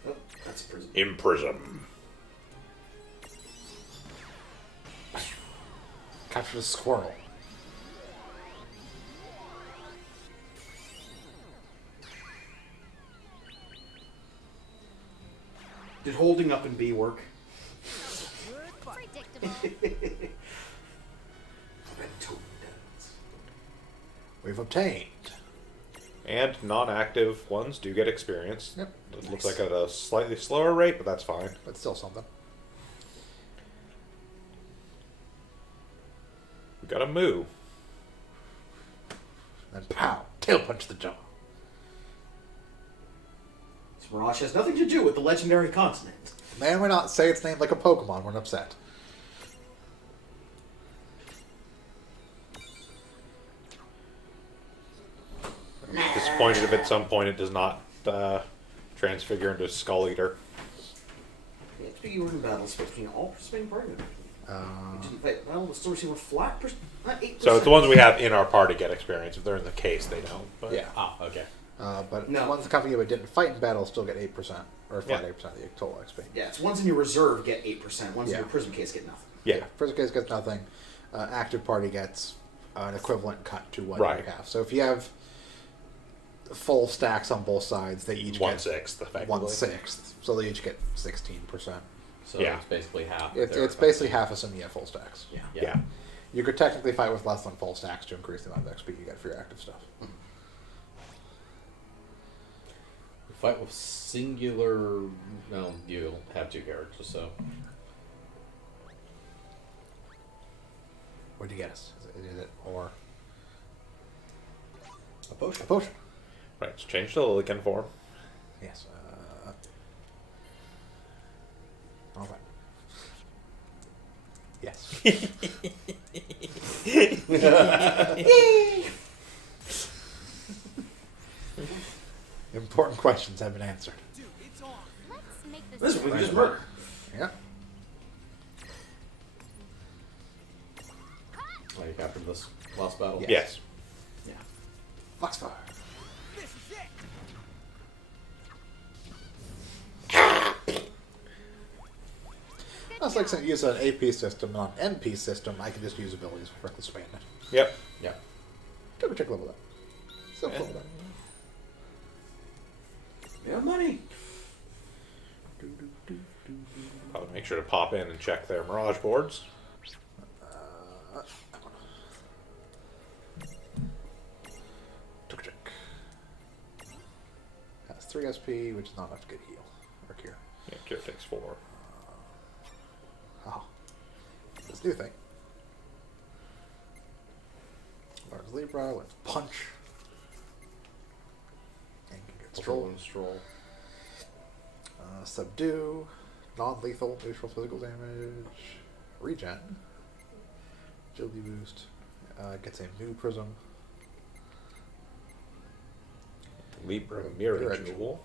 Oh, that's a prism. Imprism. Capture the squirrel. Did holding up and B work? Predictable. We've obtained. And non-active ones do get experience. Yep. It looks like at a slightly slower rate, but that's fine. But still something. We got a moo. Then pow! Tail punch the jaw. This mirage has nothing to do with the legendary continent. May or may not say its name like a Pokemon when upset. I'm disappointed if at some point it does not transfigure into a Skull Eater. The XP you earn in battle split between all participating party members. Didn't fight battle, will still receive a flat 8%. So it's the ones we have in our party get experience. If they're in the case, they don't. But Yeah. Ah, okay. But No. the ones that come together didn't fight in battle still get 8%, or flat Yeah. 8% of the total XP. Yeah, it's ones in your reserve get 8%, ones in Yeah. your prism case get nothing. Yeah. First case gets nothing. Active party gets an equivalent cut to what Right. you have. So if you have full stacks on both sides, they each 1/6 get effectively. 1/6. So they each get 16%. So Yeah. it's basically half. It's basically half assuming you have full stacks. Yeah. Yeah. You could technically fight with less than full stacks to increase the amount of XP you get for your active stuff. Fight with singular. No, you'll have 2 characters, so. What do you guess? Is it or A potion. a potion? Right. It's changed to Lilican form. Yes. All right. Yes. Important questions have been answered. Let's make this. Listen, we can just murder. Yeah. Oh, you captured this last battle? Yeah. Yes. Yeah. Foxfire. This is it. I was like saying, use an AP system, not an NP system. I can just use abilities for reckless abandon. Yep. Yeah. Double check level that. Still full of that. Yeah, money. I'll make sure to pop in and check their Mirage boards. Took a check. Has 3 SP, which is not enough to get heal or cure. Yeah, cure takes 4. Oh. This new thing. Learns Libra, learns Punch. And can get Stroll. Stroll. Subdue. Non-lethal, neutral physical damage. Regen. Agility boost. Gets a new prism. Libra Mirror Mirror Jewel.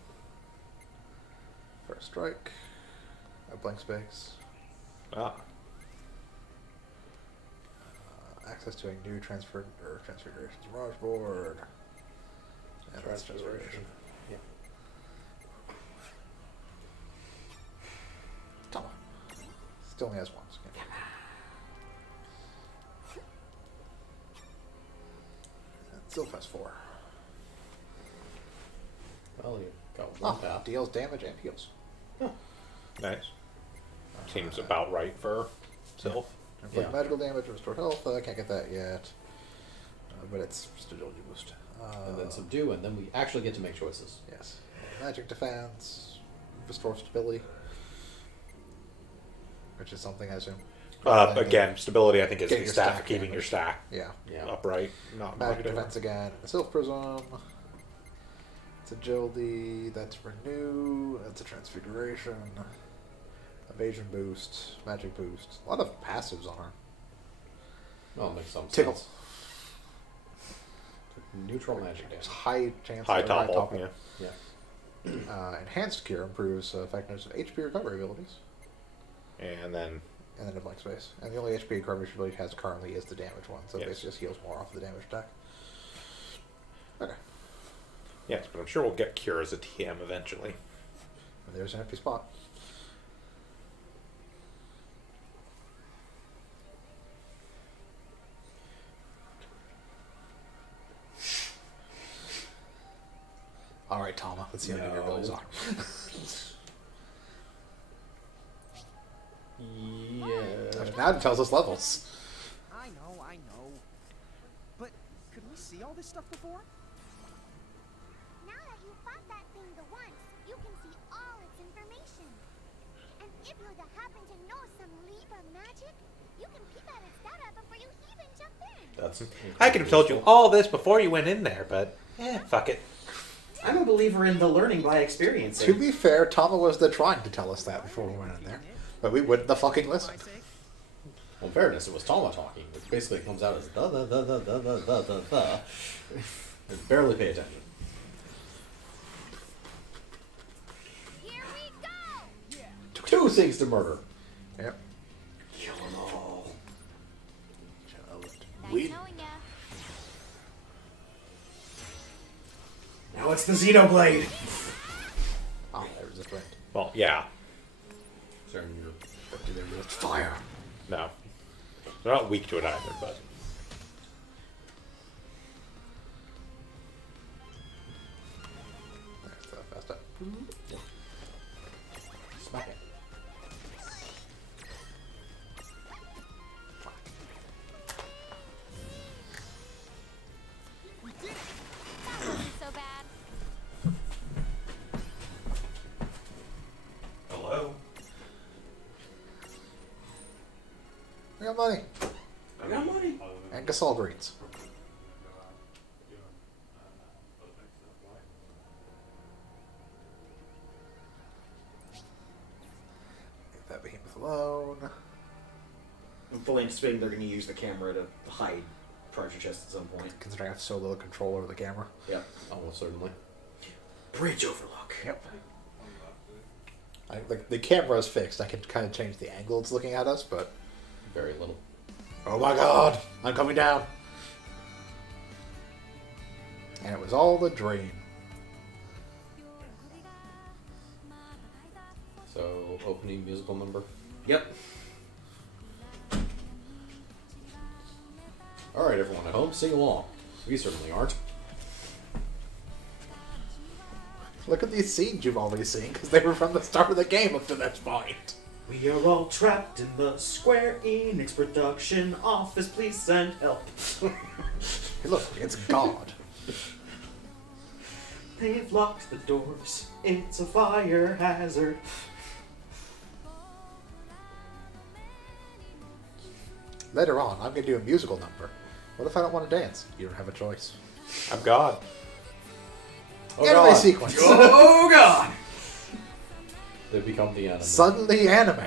First strike. A blank space. Ah. Access to a new transfigurations Mirage board. And that's transfiguration. Yeah. Tama. Still only has one. So can't and Sylph has 4. Well, you got one path. Deals damage and heals. Nice. Seems about right for Sylph. Inflict Yeah. magical damage, restore health. I can't get that yet. But it's just agility boost. And then subdue, and then we actually get to make choices. Yes. Magic defense. Restore stability. Which is something I assume. Again, stability I think is Get the your staff stack for keeping damage. your stack Yeah. Yeah. upright, not Magic negative. defense again. A Sylph Prism. It's agility. That's renew. That's a transfiguration. Evasion boost. Magic boost. A lot of passives on her. Well, it makes some Tickle. sense. Neutral magic There's damage. high chance. High or topple, topple. yeah. Yeah. Enhanced Cure improves effectiveness of HP recovery abilities. And then And then a blank space. And the only HP recovery she really has currently is the damage one. So it Yes. basically just heals more off the damage attack. Okay. yes, but I'm sure we'll get Cure as a TM eventually. And there's an empty spot. Alright, Tama. Let's see how many your No. goals are. Yeah. Now it tells us levels. I know. But could we see all this stuff before? Now that you fought that thing the once, you can see all its information. And if you happen to know some Libra magic, you can peek at its data before you even jump in. That's. I could have told you all this before you went in there, but fuck it. I'm a believer in the learning by experience. To be fair, Tama was trying to tell us that before we went in there. But we wouldn't have fucking listened. Well, in fairness, it was Tama talking, which basically comes out as the. And barely pay attention. Here we go! Two things to murder. Yep. Kill them all. Nice We- knowing ya. Now it's the Xenoblade. Oh, there was a wind. Well, yeah. Sorry, you're- Fire. No. They're not weak to it either, but... That's fast up. Smack it. That wasn't so bad. Hello? We got money. I got money. And Gasol greens. Leave that behemoth alone. I'm fully anticipating they're going to use the camera to hide treasure chests at some point. Considering I have so little control over the camera. Yep. Almost certainly. Bridge overlook. Yep. The camera is fixed. I can kind of change the angle it's looking at us, but... Very little. Oh my god! I'm coming down! And it was all a dream. So, opening musical number. Yep. Alright, everyone at home, sing along. We certainly aren't. Look at these scenes you've already seen, because they were from the start of the game up to this point. We are all trapped in the Square Enix production office. Please send help. Hey, look, it's God. They've locked the doors. It's a fire hazard. Later on, I'm going to do a musical number. What if I don't want to dance? You don't have a choice. I'm God. Oh, Anime God. sequence. Oh god! They become the enemy. Suddenly anime.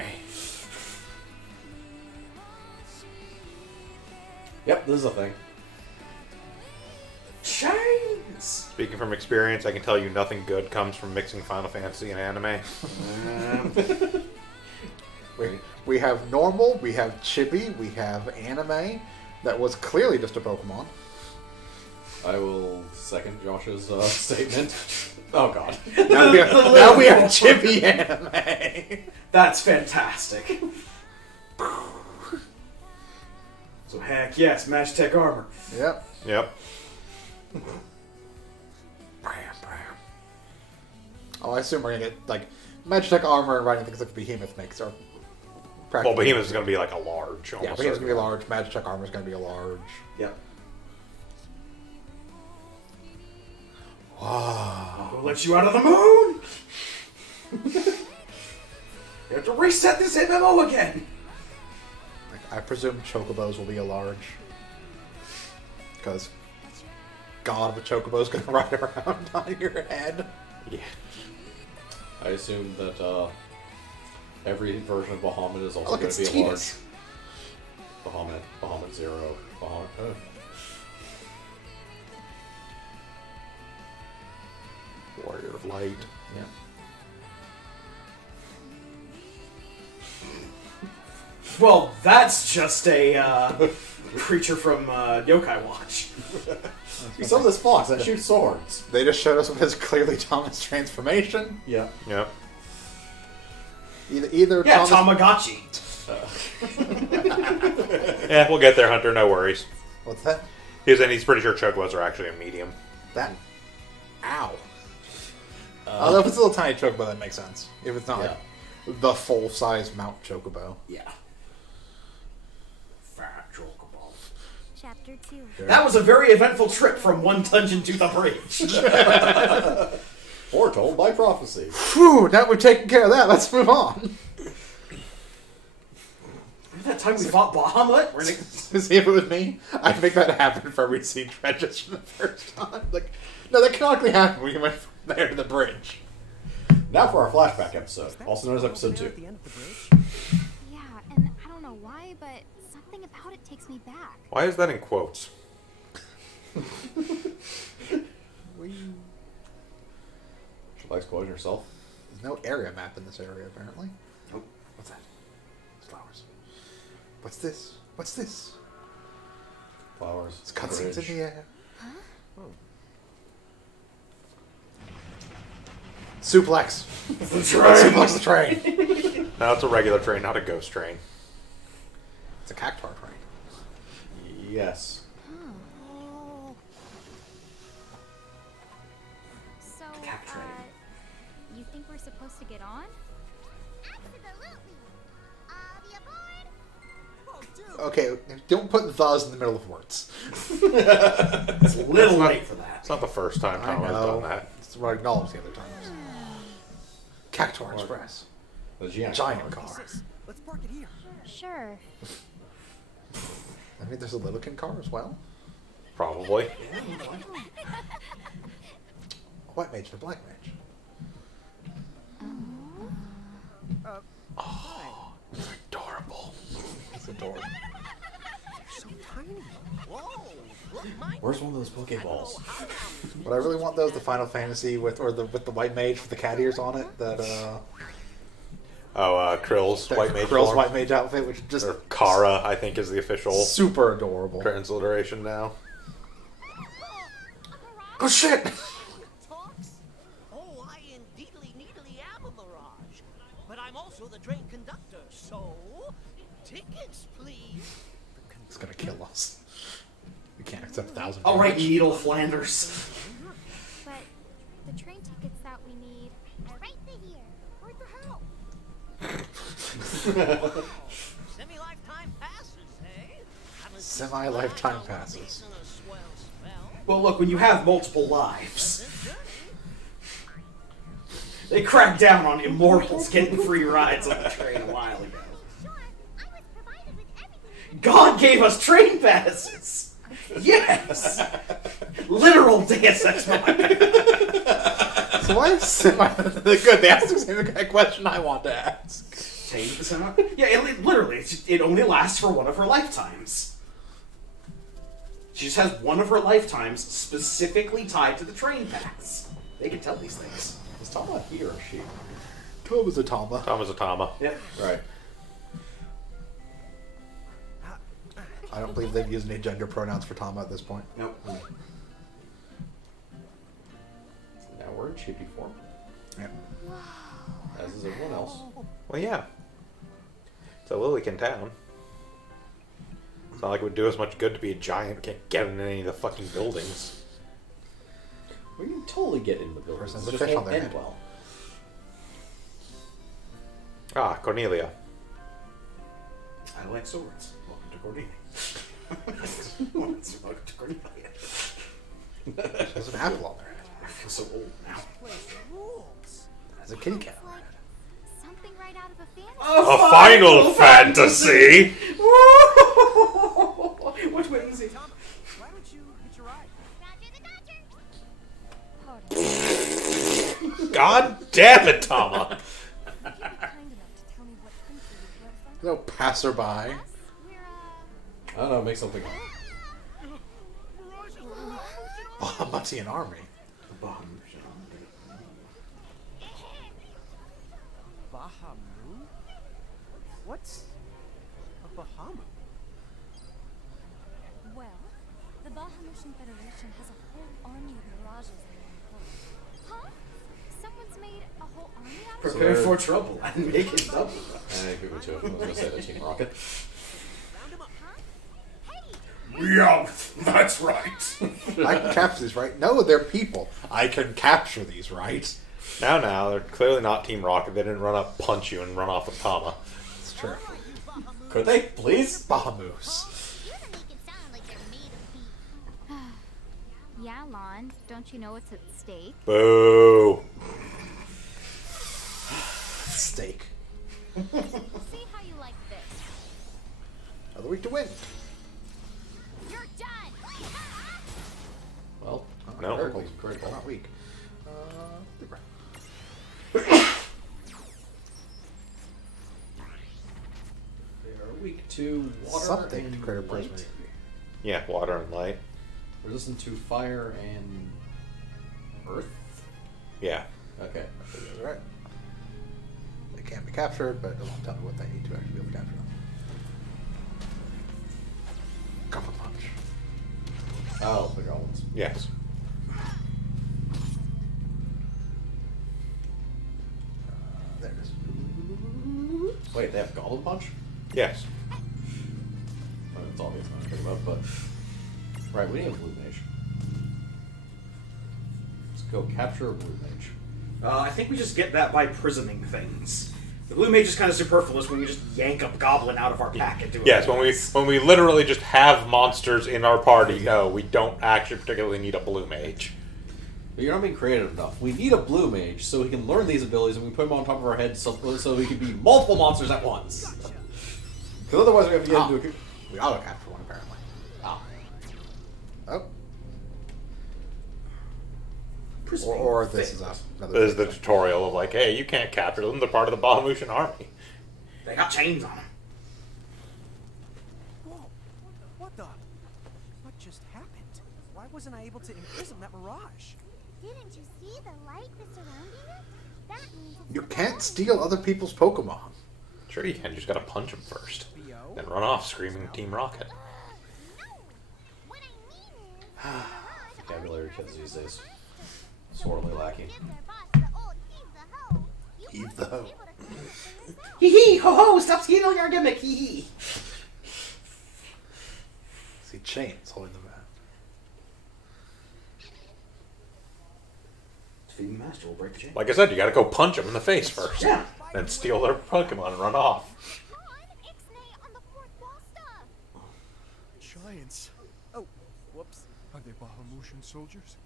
Yep, this is a thing. Chains! Speaking from experience, I can tell you nothing good comes from mixing Final Fantasy and anime. We have normal, we have chibi, we have anime. That was clearly just a Pokemon. I will second Josh's statement. Oh god. Now we have chibi anime. That's fantastic. So heck yes, Match Tech armor. Yep. Yep. Oh, I assume we're gonna get like Magitech armor and riding things like Behemoth makes are Well, practically. Behemoth is going to be like a large. Yeah, Almost Behemoth's gonna be certainly. large. Magitech armor is gonna be a large. Yep. Wow. We'll let you out of the moon! You have to reset this MMO again! I presume Chocobos will be a large. Because God, the Chocobo's gonna ride around on your head. Yeah. I assume that every version of Bahamut is also Look, going it's to be a large. Tidus. Bahamut Zero, Bahamut. Warrior of Light. Yeah. Well, that's just a creature from Yokai Watch. You saw this fox that shoots swords. They just showed us what is clearly Thomas' transformation. Yeah. Yep. Either Yeah, Thomas. Tamagotchi. Yeah, we'll get there, Hunter. No worries. What's that? He's pretty sure Chocobos are actually a medium. That. Ow. Although if it's a little tiny Chocobo, that makes sense. If it's not Yeah. like the full-size Mount Chocobo. Yeah. Fat Chocobo. Chapter 2. That was a very eventful trip from one dungeon to the bridge. Foretold by prophecy. Whew, now we've taken care of that. Let's move on. That time we fought Bahamut? We're gonna... See, if it was me, I'd make that happen for every scene just for the first time. Like, no, that canonically happened when you went from there to the bridge. Now for our flashback episode, also known as episode 2. At the end of the bridge? Yeah, and I don't know why, but something about it takes me back. Why is that in quotes? She likes quoting herself. There's no area map in this area, apparently. Nope. What's that? It's flowers. What's this? What's this? Flowers. It's cutscenes in the air. Suplex. Suplex the train. Now it's a regular train, not a ghost train. It's a cactar train. Yes. So, Cat train. you think we're supposed to get on? Absolutely. I'll be aboard. Oh, dude. Okay, don't put thes in the middle of words. It's a little late for that. It's not the first time I Tom has know. done that. It's what I acknowledged the other times. Cactar Express. The giant Giant car. car. Let's park it here. Sure. I mean, there's a Littlekin car as well. Probably. White mage and a black mage. Oh, it's adorable. It's adorable. So tiny. Whoa. Look, mine. Where's one of those Pokeballs? What I really want though is the Final Fantasy with the white mage with the cat ears on it. That Krill's white mage Krill's form. white mage outfit, which is just Or Kara, I think, is the official super adorable. transliteration now. Oh shit! Talks? Oh, I indeedly needly am a mirage. But I'm also the train conductor, so tickets, please. It's gonna kill us. We can't accept 1,000. All right, Needle Flanders. But the train tickets that we need Right here. Right the hell? Semi-lifetime passes, eh? Haven't seen Semi-lifetime that passes. in a swell spell. Well, look, when you have multiple lives, they cracked down on immortals getting free rides on the train a while ago. Sure, I was provided with everything. God gave us train passes. Yes, literal Deus Ex Machina. So why is semi? Good. They asked the same question I want to ask. Yeah, literally, it only lasts for one of her lifetimes. She just has one of her lifetimes specifically tied to the train pass. They can tell these things. Is Tama he or she? Tom is a Tama. Tom is a Tama. Yep. Right. I don't believe they've used any gender pronouns for Tama at this point. Nope. Now we're in chibi form, Yeah. as is everyone else. Well, yeah. It's a Lillican town. It's not like it would do us much good to be a giant. We can't get in any of the fucking buildings. We can totally get in the building. Person's It a just fish won't on their end head. well. Ah, Cornelia. I like swords. Welcome to Cornelia. Welcome to Cornelia. There's an apple on their head. I feel so old now. Place rules. There's a kitty cat on like their head. something right out of a fantasy. A Final Fantasy! Which way is he? Tom, why don't you hitch a ride? Roger the Dodger. God damn it, Tama! Kind enough to tell me what country you were from. No passerby. We're I don't know, make something up. Bahamutian army. Bahamu? What's a Bahamu? well, the Bahamutian Federation has a whole army of mirages in their employ. Huh? Someone's made a whole army out of it? Prepare for trouble and make it double. I agree with you. I was going to say the Team Rocket. Round him up. Meowth! That's right. I can capture these, right? No, they're people. I can capture these, right? Now, they're clearly not Team Rocket. They didn't run up, punch you, and run off with Tama. It's true. Could they, please? Bahamoose. You can make it sound like they're made of beef. Yeah, Lon. Don't you know what's at stake? Boo! Steak. See how you like this. Another week to win. You're done. Well, No. Very weak. critical. Not weak. Libra. They are weak to water Something and to credit light. prism. Yeah, water and light. Resistant to fire and earth. Yeah. Okay. That's right. They can't be captured, but it won't tell me what they need to actually be able to capture them. Couple punch. Oh, the goblins. Yes. There it is. Wait, they have goblin punch? Yes. Well, it's obvious what I'm talking about, but right, we need a blue mage. Let's go capture a blue mage. I think we just get that by prisming things. The blue mage is kind of superfluous when we just yank a goblin out of our pack and do it. Yes, when we literally just have monsters in our party, no, we don't actually particularly need a blue mage. But you're not being creative enough. We need a blue mage so he can learn these abilities and we put him on top of our head so he can be multiple monsters at once. Because otherwise we have to get into a... We auto capture one apparently. Oh. Prisming Or this things. is another. This is the tutorial of like, hey, you can't capture them, they're part of the Bahamutian army. They got chains on them. Whoa! What the? What just happened? Why wasn't I able to imprison that mirage? Didn't you see the light that's surrounding it? That means it's You can't steal other people's Pokemon. Sure you can, you just gotta punch them first. B.O.? Then run off screaming Team Rocket. No. What I mean is, Vocabulary kids these days. Sorely lacking. give their boss the old heave the hoe. You Heave the hoe. won't be able to finish this out. Hee hee, ho ho, stop stealing our gimmick, hee hee. See chains holding them out. Feeding master will break the chain. Like I said, you gotta go punch them in the face first. Yeah. Then steal their Pokemon and run off. Come on, Ixnay on the fourth wall stuff. Giants. Oh, whoops. Are they Bahamutian soldiers?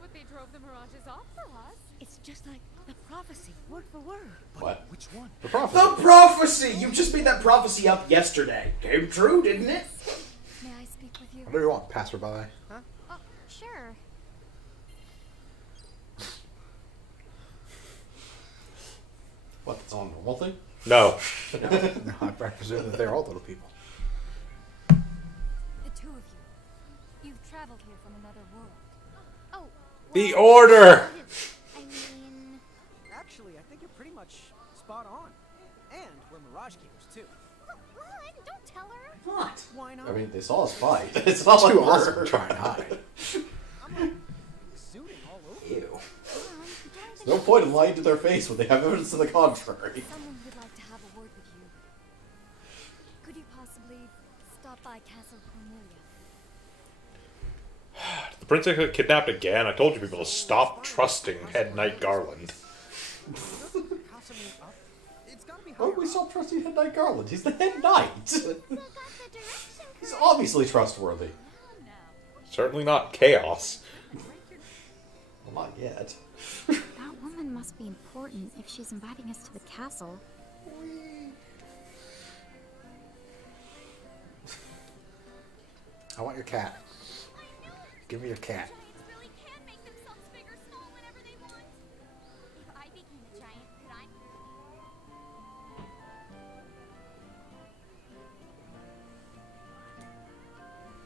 But they drove the mirages off for us. It's just like the prophecy, word for word. What? Which one? The prophecy. The prophecy! You just made that prophecy up yesterday. Came true, didn't it? May I speak with you? What do you want, passerby? Oh, sure. What, that's on a normal thing? No. No, I presume that they're all little people. The two of you. You've traveled here from another world. Oh. The well, Order! I mean, Actually, I think you're pretty much spot on. And we're Mirage Keepers, too. Run! Don't tell her. What? Why not? I mean, they saw us fight. It's not like Too we're- awesome to try and hide. I'm like exuding all over. Ew. Don't There's no point in lying to their face when they have evidence to the contrary. Someone would like to have a word with you. Could you possibly stop by Castle Cornelia? The princess got kidnapped again. I told you people to stop trusting Head Knight Garland. Castle up. It's gotta be Why higher would we up. stop trusting Head Knight Garland? He's the head knight. still got the direction He's correct. obviously trustworthy. Certainly not chaos. Well, not yet. That woman must be important if she's inviting us to the castle. I want your cat. Give me your cat. Really can make themselves big or small whenever they want. If I became a giant, could I?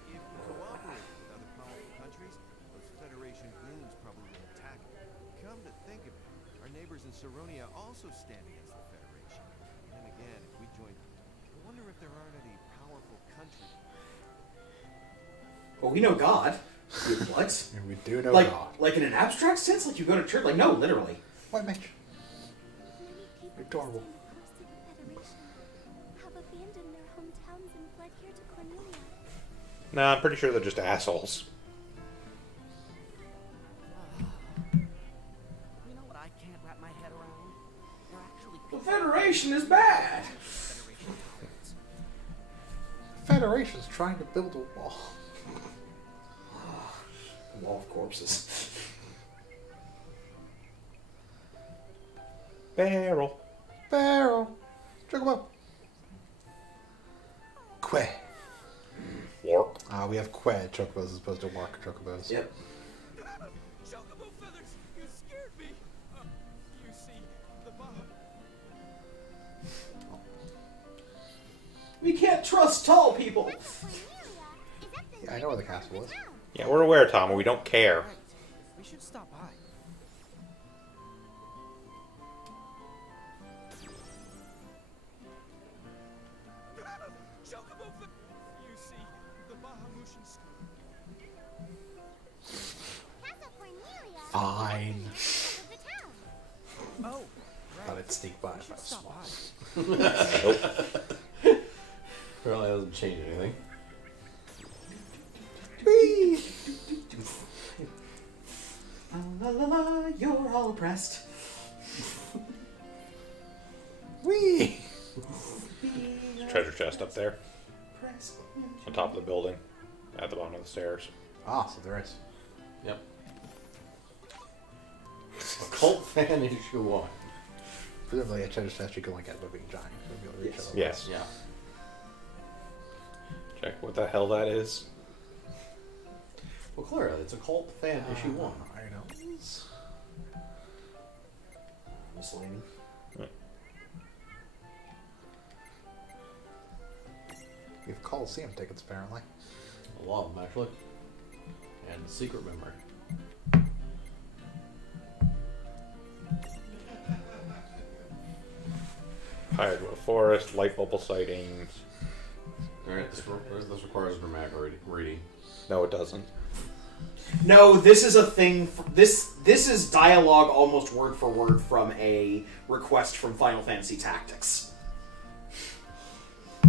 If we cooperate with other powerful countries, those Federation goons probably won't attack it. Come to think of it, our neighbors in Saronia also stand against the Federation. And then again, if we join them, I wonder if there aren't any powerful countries. Well, we know God. What? And we do know like, God. like in an abstract sense? Like you go to church? Like, no, literally. White mage. Many people Adorable. close to the Federation have abandoned their hometowns and fled here to Cornelia. Nah, I'm pretty sure they're just assholes. You know what I can't wrap my head around? They're actually The Federation is bad. Federation cowards. Federation's trying to build a wall. Wall of corpses. Barrel. Barrel. Check him out. Quay. We have quad chocobos as opposed to mark chocobos. Yep. Chocobo feathers! You scared me! You see, the bomb. We can't trust tall people. Yeah, I know where the castle is. Yeah, we're aware, Tom, and we don't care. Right. We should stop by. Chocobo You see, the Bahamutian... Fine. Oh, Thought I'd sneak by if I was stop small. by. Apparently that doesn't change anything. La la la, you're all oppressed. Whee! Treasure chest up there, on top of the building, at the bottom of the stairs. Ah, so there is. Yep. Occult fan issue 1. Presumably a treasure chest you can only get by being giant. So you'll be able to reach Yes. other Yes. Yeah. Check what the hell that is. Well, clearly, it's Occult fan issue 1. items. Miscellaneous. We have Coliseum tickets apparently. A lot of them, actually. And Secret Memory. Hardwood Forest, light bubble sightings. Alright, this requires dramatic reading. No, it doesn't. No, this is a thing. This is dialogue almost word for word from a request from Final Fantasy Tactics.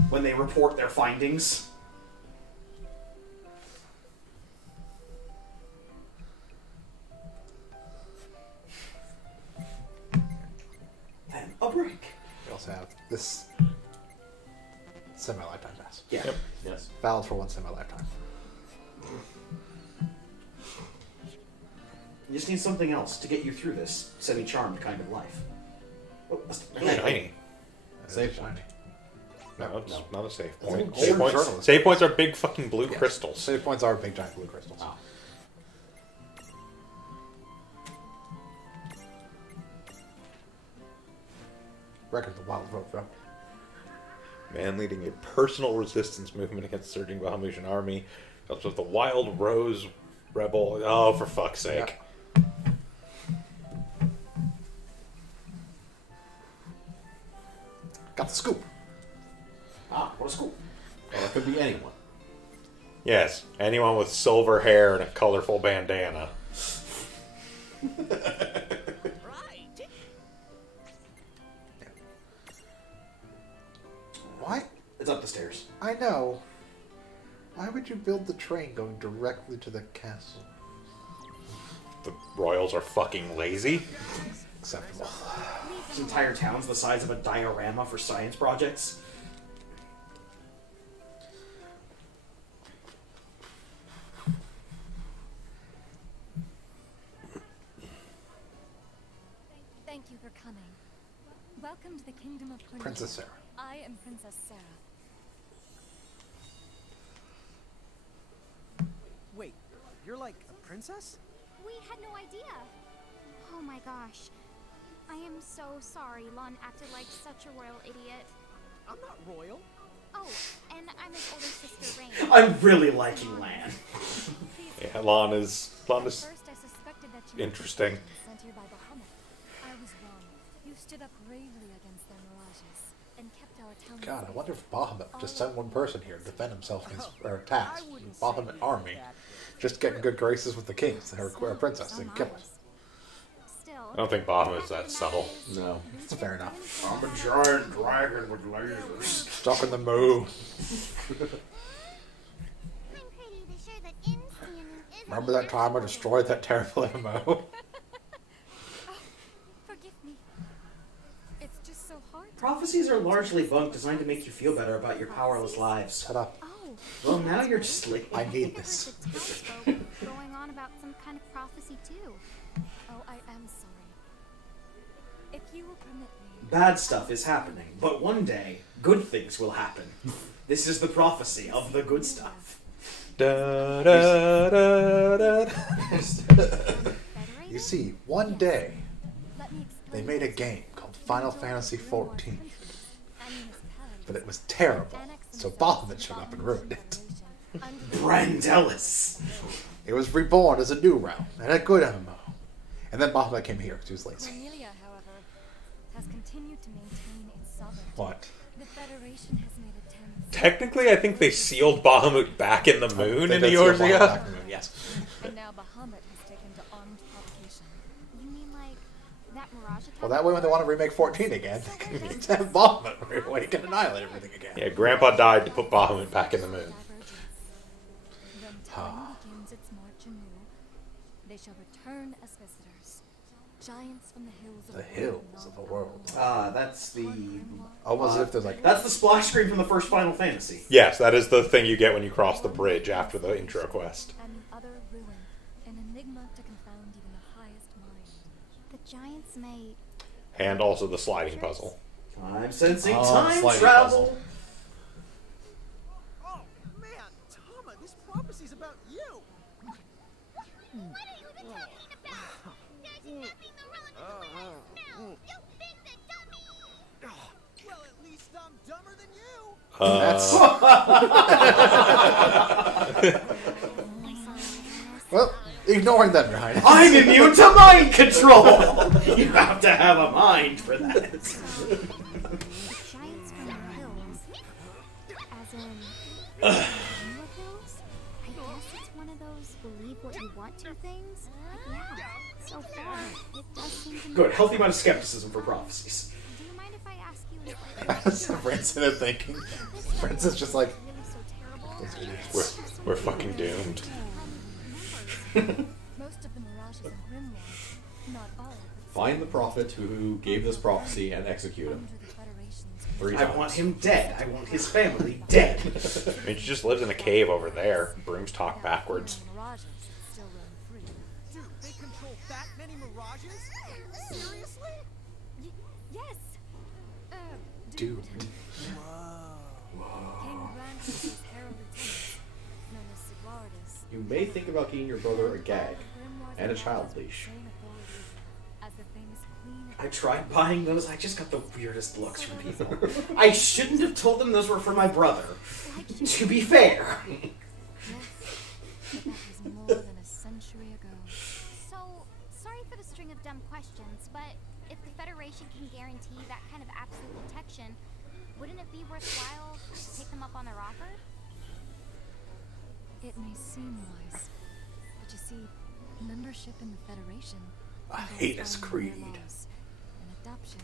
When they report their findings. Then a break. We also have this semi-lifetime pass. Yeah. Yep. Yes. Valid for one semi-lifetime. You just need something else to get you through this semi-charmed kind of life. Oh, Shiny. Save point. No, it's No. not a save It's point. an Save old points, journalist. save points are big fucking blue Yes. crystals. Save points are big giant blue crystals. Oh. Record of the Wild Road, bro. Man leading a personal resistance movement against the surging Bahamutian army. Helps with the Wild Rose Rebel. Oh, for fuck's sake. Got the scoop. Ah, what a school. Well, it could be anyone. Yes, anyone with silver hair and a colorful bandana. Right. Why? It's up the stairs. I know. Why would you build the train going directly to the castle? The royals are fucking lazy. Acceptable. This entire town's the size of a diorama for science projects. Thank you for coming. Welcome to the Kingdom of Cornelia. Princess Sarah. I am Princess Sarah. Wait, you're like a princess? We had no idea. Oh my gosh. I am so sorry Lon acted like such a royal idiot. I'm not royal. Oh, and I'm his older sister, Rain. I'm really liking Lan. Yeah, Lon is First, I suspected that you interesting. were sent here by Bahamut. I was wrong. You stood up bravely against their mirages and kept our town God, I safe. wonder if Bahamut just sent one person here to defend himself against our attacks. I wouldn't Bahamut say army. that. Just getting good graces with the kings, or princess, and kill it. Still. I don't think Bahamut's that subtle. No. It's fair enough. I'm a giant dragon with lasers. Stuck in the moo. I'm pretty sure that Insane is. Remember that time I destroyed that terrible MMO? Forgive me. It's just so hard to Prophecies are largely bunk designed to make you feel better about your powerless lives. Shut up. Oh. Well, now you're just like... I need this. The townsfolk going on about some kind of prophecy too. Oh, I am sorry. If you will permit me. Bad stuff is happening, but one day, good things will happen. This is the prophecy of the good stuff. Da, da, da, da. You see, one day they made a game called Final Fantasy XIV, but it was terrible, so Bahamut showed up and ruined it. Brandelis. It was reborn as a new realm and a good MMO, and then Bahamut came here because he was lazy. Cornelia, however, has continued to maintain its sovereignty. What? The Federation has made attempts. Technically, I think they sealed Bahamut back in the moon They in did seal Bahamut Eorzea. back in the moon, yes. And now Bahamut has taken to armed provocation. You mean like that Mirage attack? Well, that way when they want to remake 14 again, they can just have Bahamut where he can annihilate everything again. Yeah, Grandpa died to put Bahamut back in the moon. When time begins its march anew, they shall return as visitors. Giants from the hills of The hills of the world. That's the... Almost as if there's like... That's the splash screen from the first Final Fantasy. Yes, that is the thing you get when you cross the bridge after the intro quest. And other ruin, an enigma to confound even the highest mind. The giants may... And also the sliding puzzle. I'm sensing Oh, time sliding travel. puzzle. Oh, man, Tama, this prophecy's about you. What are you even talking about? There's nothing irrelevant in the way I smell. You big the dummy! Well, at least I'm dumber than you. Well, ignoring them, Your Highness. I'm immune to mind control! You have to have a mind for that. Giants from the hills. As in... What hills? I guess it's one of those believe what you want to things. But yeah, so far, it does seem to me... Good, healthy amount of skepticism for prophecies. Do you mind if I ask you... That's what Prince ended up thinking. Prince is just like... Really so terrible? Those idiots. We're fucking doomed. Most of the mirages and grimoires, not all, but Find the prophet who gave this prophecy and execute him. under the Federation's 3 I times. want him dead. I want his family dead. I mean, she just lives in a cave over there. Brooms talk backwards. mirages still roam free. Dude, they control that many mirages? Seriously? Yes! Dude. King Brantis' heralded tenants, known as Sigvardus, You may think about getting your brother a gag and a child leash. I tried buying those. I just got the weirdest looks from people. I shouldn't have told them those were for my brother. To be fair. But that was more than a century ago. So, sorry for the string of dumb questions, but if the Federation can guarantee that kind of absolute protection, wouldn't it be worthwhile to take them up on their offer? It may seem wise, but you see, membership in the Federation A involves heinous following their creed. laws, an adoption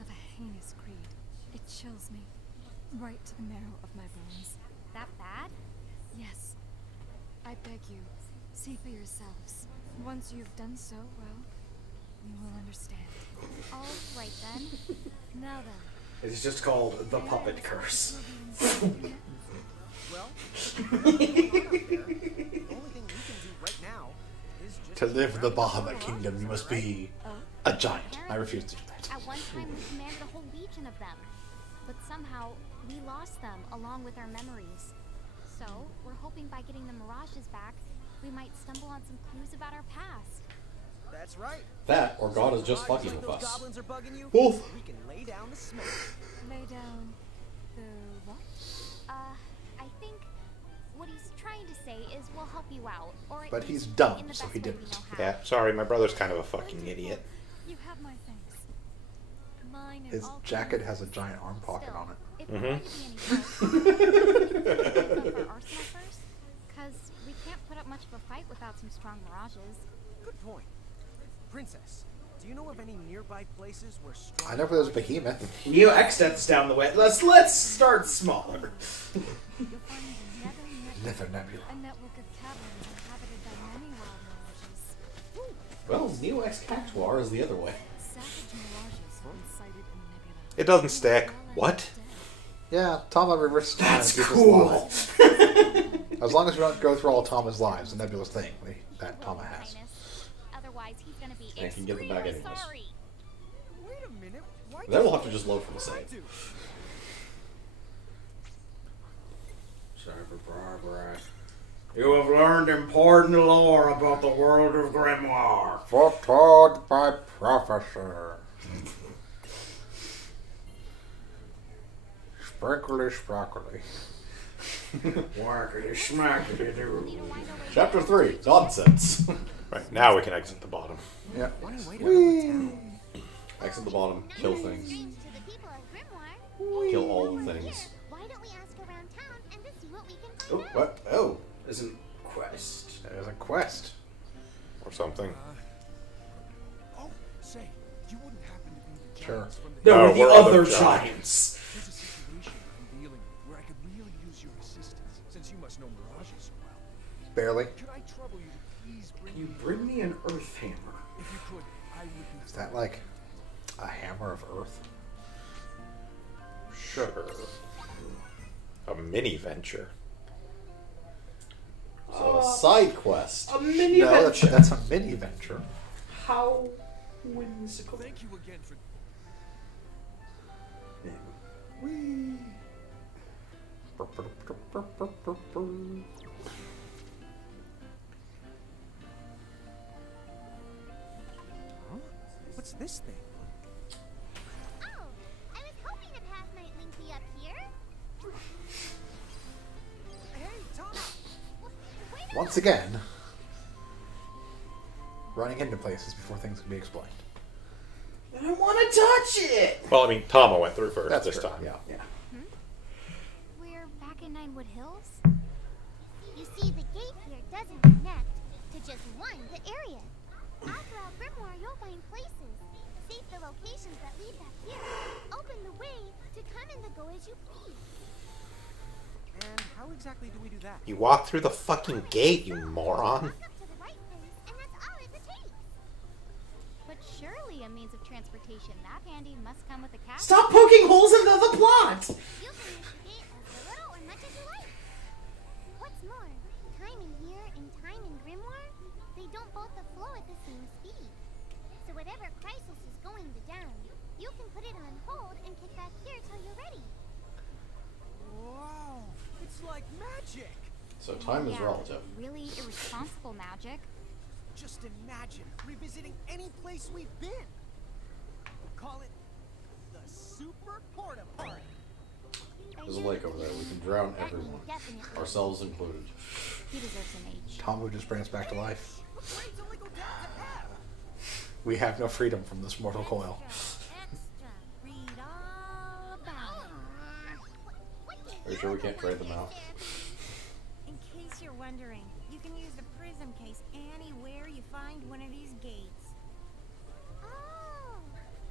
of a heinous creed. It chills me right to the marrow of my bones. That bad? Yes, I beg you, see for yourselves. Once you've done so, well, you will understand. All right then. Now then, It's just called the puppet curse. Well, the only thing we can do right now is just To live the Bahamut kingdom, you must be a giant. I refuse to do that. At one time, we commanded a whole legion of them. But somehow, we lost them along with our memories. So, we're hoping by getting the mirages back, we might stumble on some clues about our past. That's right. That, or God is just Alright, fucking like with those us. goblins are bugging you. Both. We can lay down the smack. lay down the what? I think what he's trying to say is we'll help you out. Or at But least he's in dumb, the so best he way we didn't. know how. Yeah, sorry, my brother's kind of a fucking idiot. You have my thanks. Mine and His all jacket kings has a of giant arm pocket on it. If Mhm. we're going to be any help, we need to build up our arsenal first, because we can't put up much of a fight without some strong mirages. Good point. Princess, do you know of any nearby places where strong... I know there's a behemoth. Neo Exteth's down the way. Let's start smaller. You'll find the Nether Nebula. a network of caverns inhabited by many wild mirages. Well, Neo X Cactuar is the other way. Savage mirages have been sighted in Nebula. It doesn't stick. What? Yeah, Tama reverse That's people's cool. lives. As long as we don't go through all Tama's lives, the Nebula's thing that Tama has. Highness. Otherwise, he's going to be And can get them back extremely anyways. sorry. Wait a minute. Why Then we'll have to just load from the I save. do? Sorry for Barbara. You have learned important lore about the world of Grimoire. Foretold by prophecy. Sprinkly sprockly. Whackity smackity doo. Chapter 3, Nonsense. Right, now we can exit the bottom. Yeah. Exit the bottom, kill things. To the people of Grimoire. Kill all the things. Why don't we ask around town and just see what we can Oh, find out? what? Oh. Isn't quest. There's a quest. Or something. Oh, say, you wouldn't happen to be the Sure. giants from the... No, No, we're the we're other other giants. There's a situation I'm dealing with where I could really use your assistance, since you must know Mirages so well. Barely. Could I trouble you to please bring You bring me an earth hammer. If you could, I would be... Is that like a hammer of earth? Sure. A mini venture. So, a side quest. A mini No, venture. that's a mini venture. How whimsical. Thank you again for... Huh? What's this thing? Oh, I was hoping a path might link me up here. Hey, Tom! Wait a Once again, running into places before things can be explained. I don't want to touch it. Well, I mean, Tama went through first That's this true, time. yeah. Yeah. We're back in Ninewood Hills? You see, the gate here doesn't connect to just one good area. All throughout Grimoire, you'll find places. Save the locations that lead back here. Open the way to come and to go as you please. And how exactly do we do that? You walk through the fucking gate, you moron. Walk up to the right place, and that's all it takes. But surely a means of transportation that handy must come with a castle. Stop poking holes into the plot. You can use the gate as little or much as you like. What's more, time in here and time in Grimoire, they don't both flow at the same speed. So whatever crisis is going down, you can put it on hold and kick back here till you're ready. Wow! It's like magic! So, time is relative. Really irresponsible magic. Just imagine revisiting any place we've been. Call it the Super Porta Party. There's a lake over there. We can drown everyone. Definitely. Ourselves included. He deserves an H. Tom would just bring us back to life. Grades only go down to F. We have no freedom from this mortal coil. Extra. Read all about it. Are you sure we can't trade them out? In case you're wondering, you can use the prism case anywhere you find one of these gates. Oh,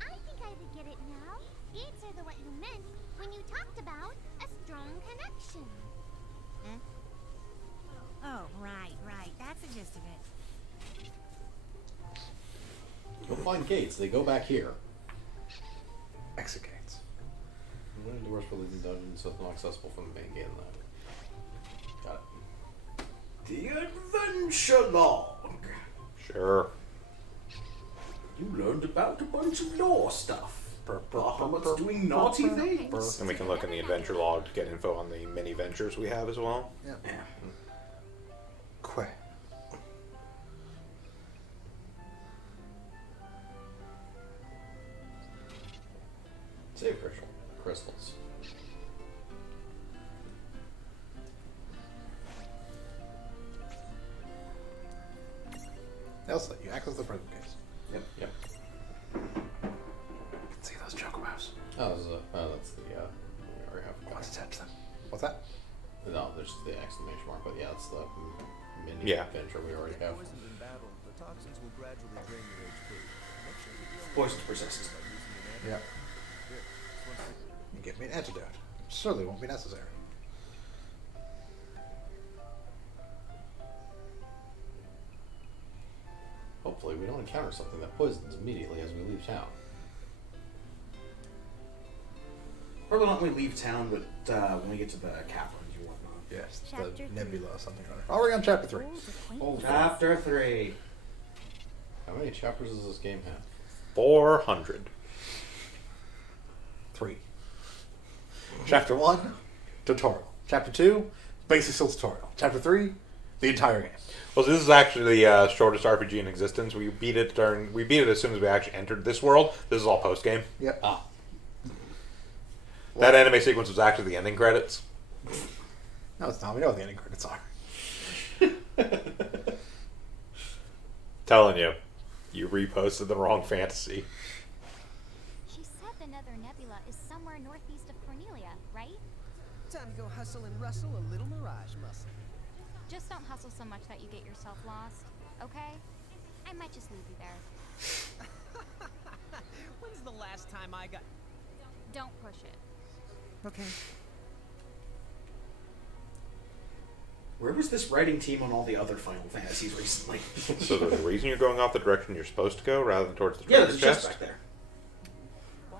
I think I would get it now. Gates are what you meant when you talked about a strong connection. Huh? Oh, right. That's the gist of it. Go find gates. They go back here. Exit gates. When doors for leaving dungeons so it's not accessible from the main gate in the Got it. The adventure log. Sure. You learned about a bunch of lore stuff. Bahamut's doing naughty things. And we can look in the adventure log to get info on the mini ventures we have as well. Yeah. Yeah. Quay. Save crystals. Elsa, you access the prism case. Yep. You can see those chocobos. Oh, that's the, we already have. Let's touch them. What's that? No, there's the exclamation mark, but yeah, it's the mini Yeah. adventure we already have. Poisoned in battle, the toxins will gradually drain your HP. Make sure you deal with Poison it persistence. by using an Yeah. antidote. Here, this one's for you. You give me an antidote. Surely won't be necessary. Hopefully, we don't encounter something that poisons immediately as we leave town. Probably not when we leave town, but when we get to the caverns and whatnot. Yes, Chapter the 3. nebula or something or other. Oh, we're on chapter 3. Chapter 3. How many chapters does this game have? 400. 3. Chapter 1, tutorial. Chapter 2, basic skills tutorial. Chapter 3, The entire game. Well, this is actually the shortest RPG in existence. We beat it as soon as we actually entered this world. This is all post game. Yep. That anime sequence was actually the ending credits. No, it's not. We know what the ending credits are. Telling you, you reposted the wrong fantasy. She said the Nether Nebula is somewhere northeast of Cornelia, right? Time to go hustle and rustle a little mirage muscle. Just don't hustle so much that you get yourself lost, okay? I might just leave you there. When's the last time I got... Don't push it. Okay. Where was this writing team on all the other Final Fantasies recently? So there's a reason you're going off the direction you're supposed to go rather than towards the Yeah, treasure there's a chest chest? back there.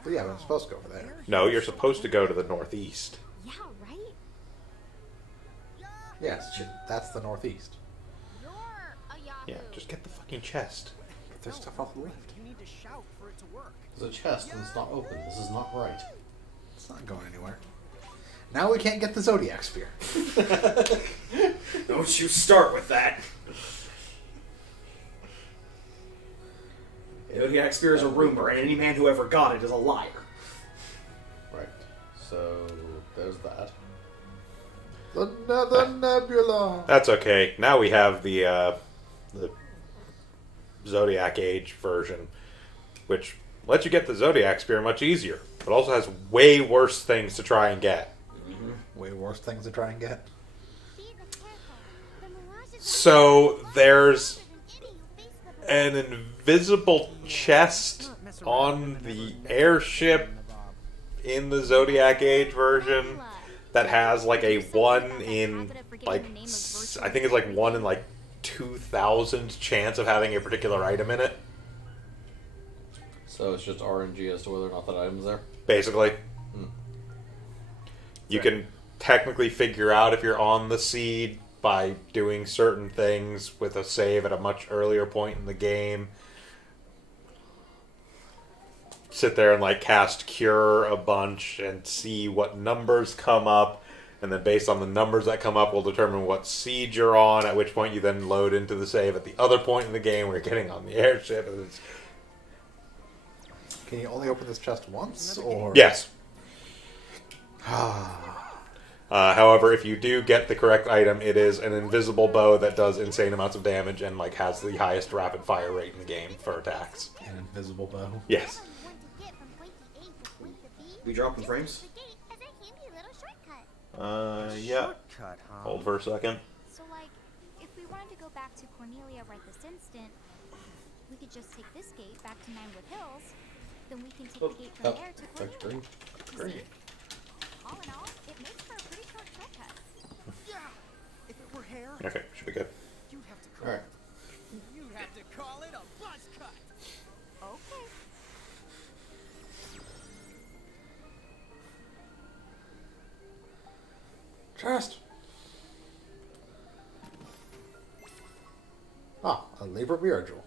But yeah, but I'm supposed to go over there. No, you're supposed to go to the northeast. Yeah, right? Yes, that's the northeast. You're a Yahoo. Yeah, just get the fucking chest. But there's stuff off the left. You need to shout for it to work. There's a chest and it's not open. This is not right. It's not going anywhere. Now we can't get the Zodiac Spear. Don't you start with that. Zodiac Spear is a rumor, and any man who ever got it is a liar. Right. So there's that. The Nether Nebula. That's okay. Now we have the Zodiac Age version, which lets you get the Zodiac Spear much easier, but also has way worse things to try and get. Way worse things to try and get. So there's an invisible chest on the airship in the Zodiac Age version that has like a 1 in like I think it's like 1 in like 2,000 chance of having a particular item in it. So it's just RNG as to whether or not that item's there? Basically. You can technically figure out if you're on the seed by doing certain things with a save at a much earlier point in the game. Sit there and like cast Cure a bunch and see what numbers come up, and then based on the numbers that come up will determine what seed you're on, at which point you then load into the save at the other point in the game where you're getting on the airship. And it's... Can you only open this chest once, or...? Yes. However, if you do get the correct item, it is an invisible bow that does insane amounts of damage and like has the highest rapid fire rate in the game for attacks. An invisible bow? Yes. We dropping frames? Yeah. Hold for a second. So, like, if we wanted to go back to Cornelia right this instant, we could just take this gate back to Ninewood Hills. Then we can take the gate from there to Cornelia. Great. All in all, it makes for a pretty short shortcut. Yeah. If it were hair, Okay, should be good. you'd have to call Alright. You'd have to call it a buzz cut. Okay. Chest. Ah, a labor mirror jewel.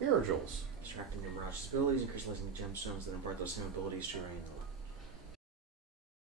Mirror jewels. Extracting your mirage's abilities and crystallizing the gemstones that impart those same abilities to your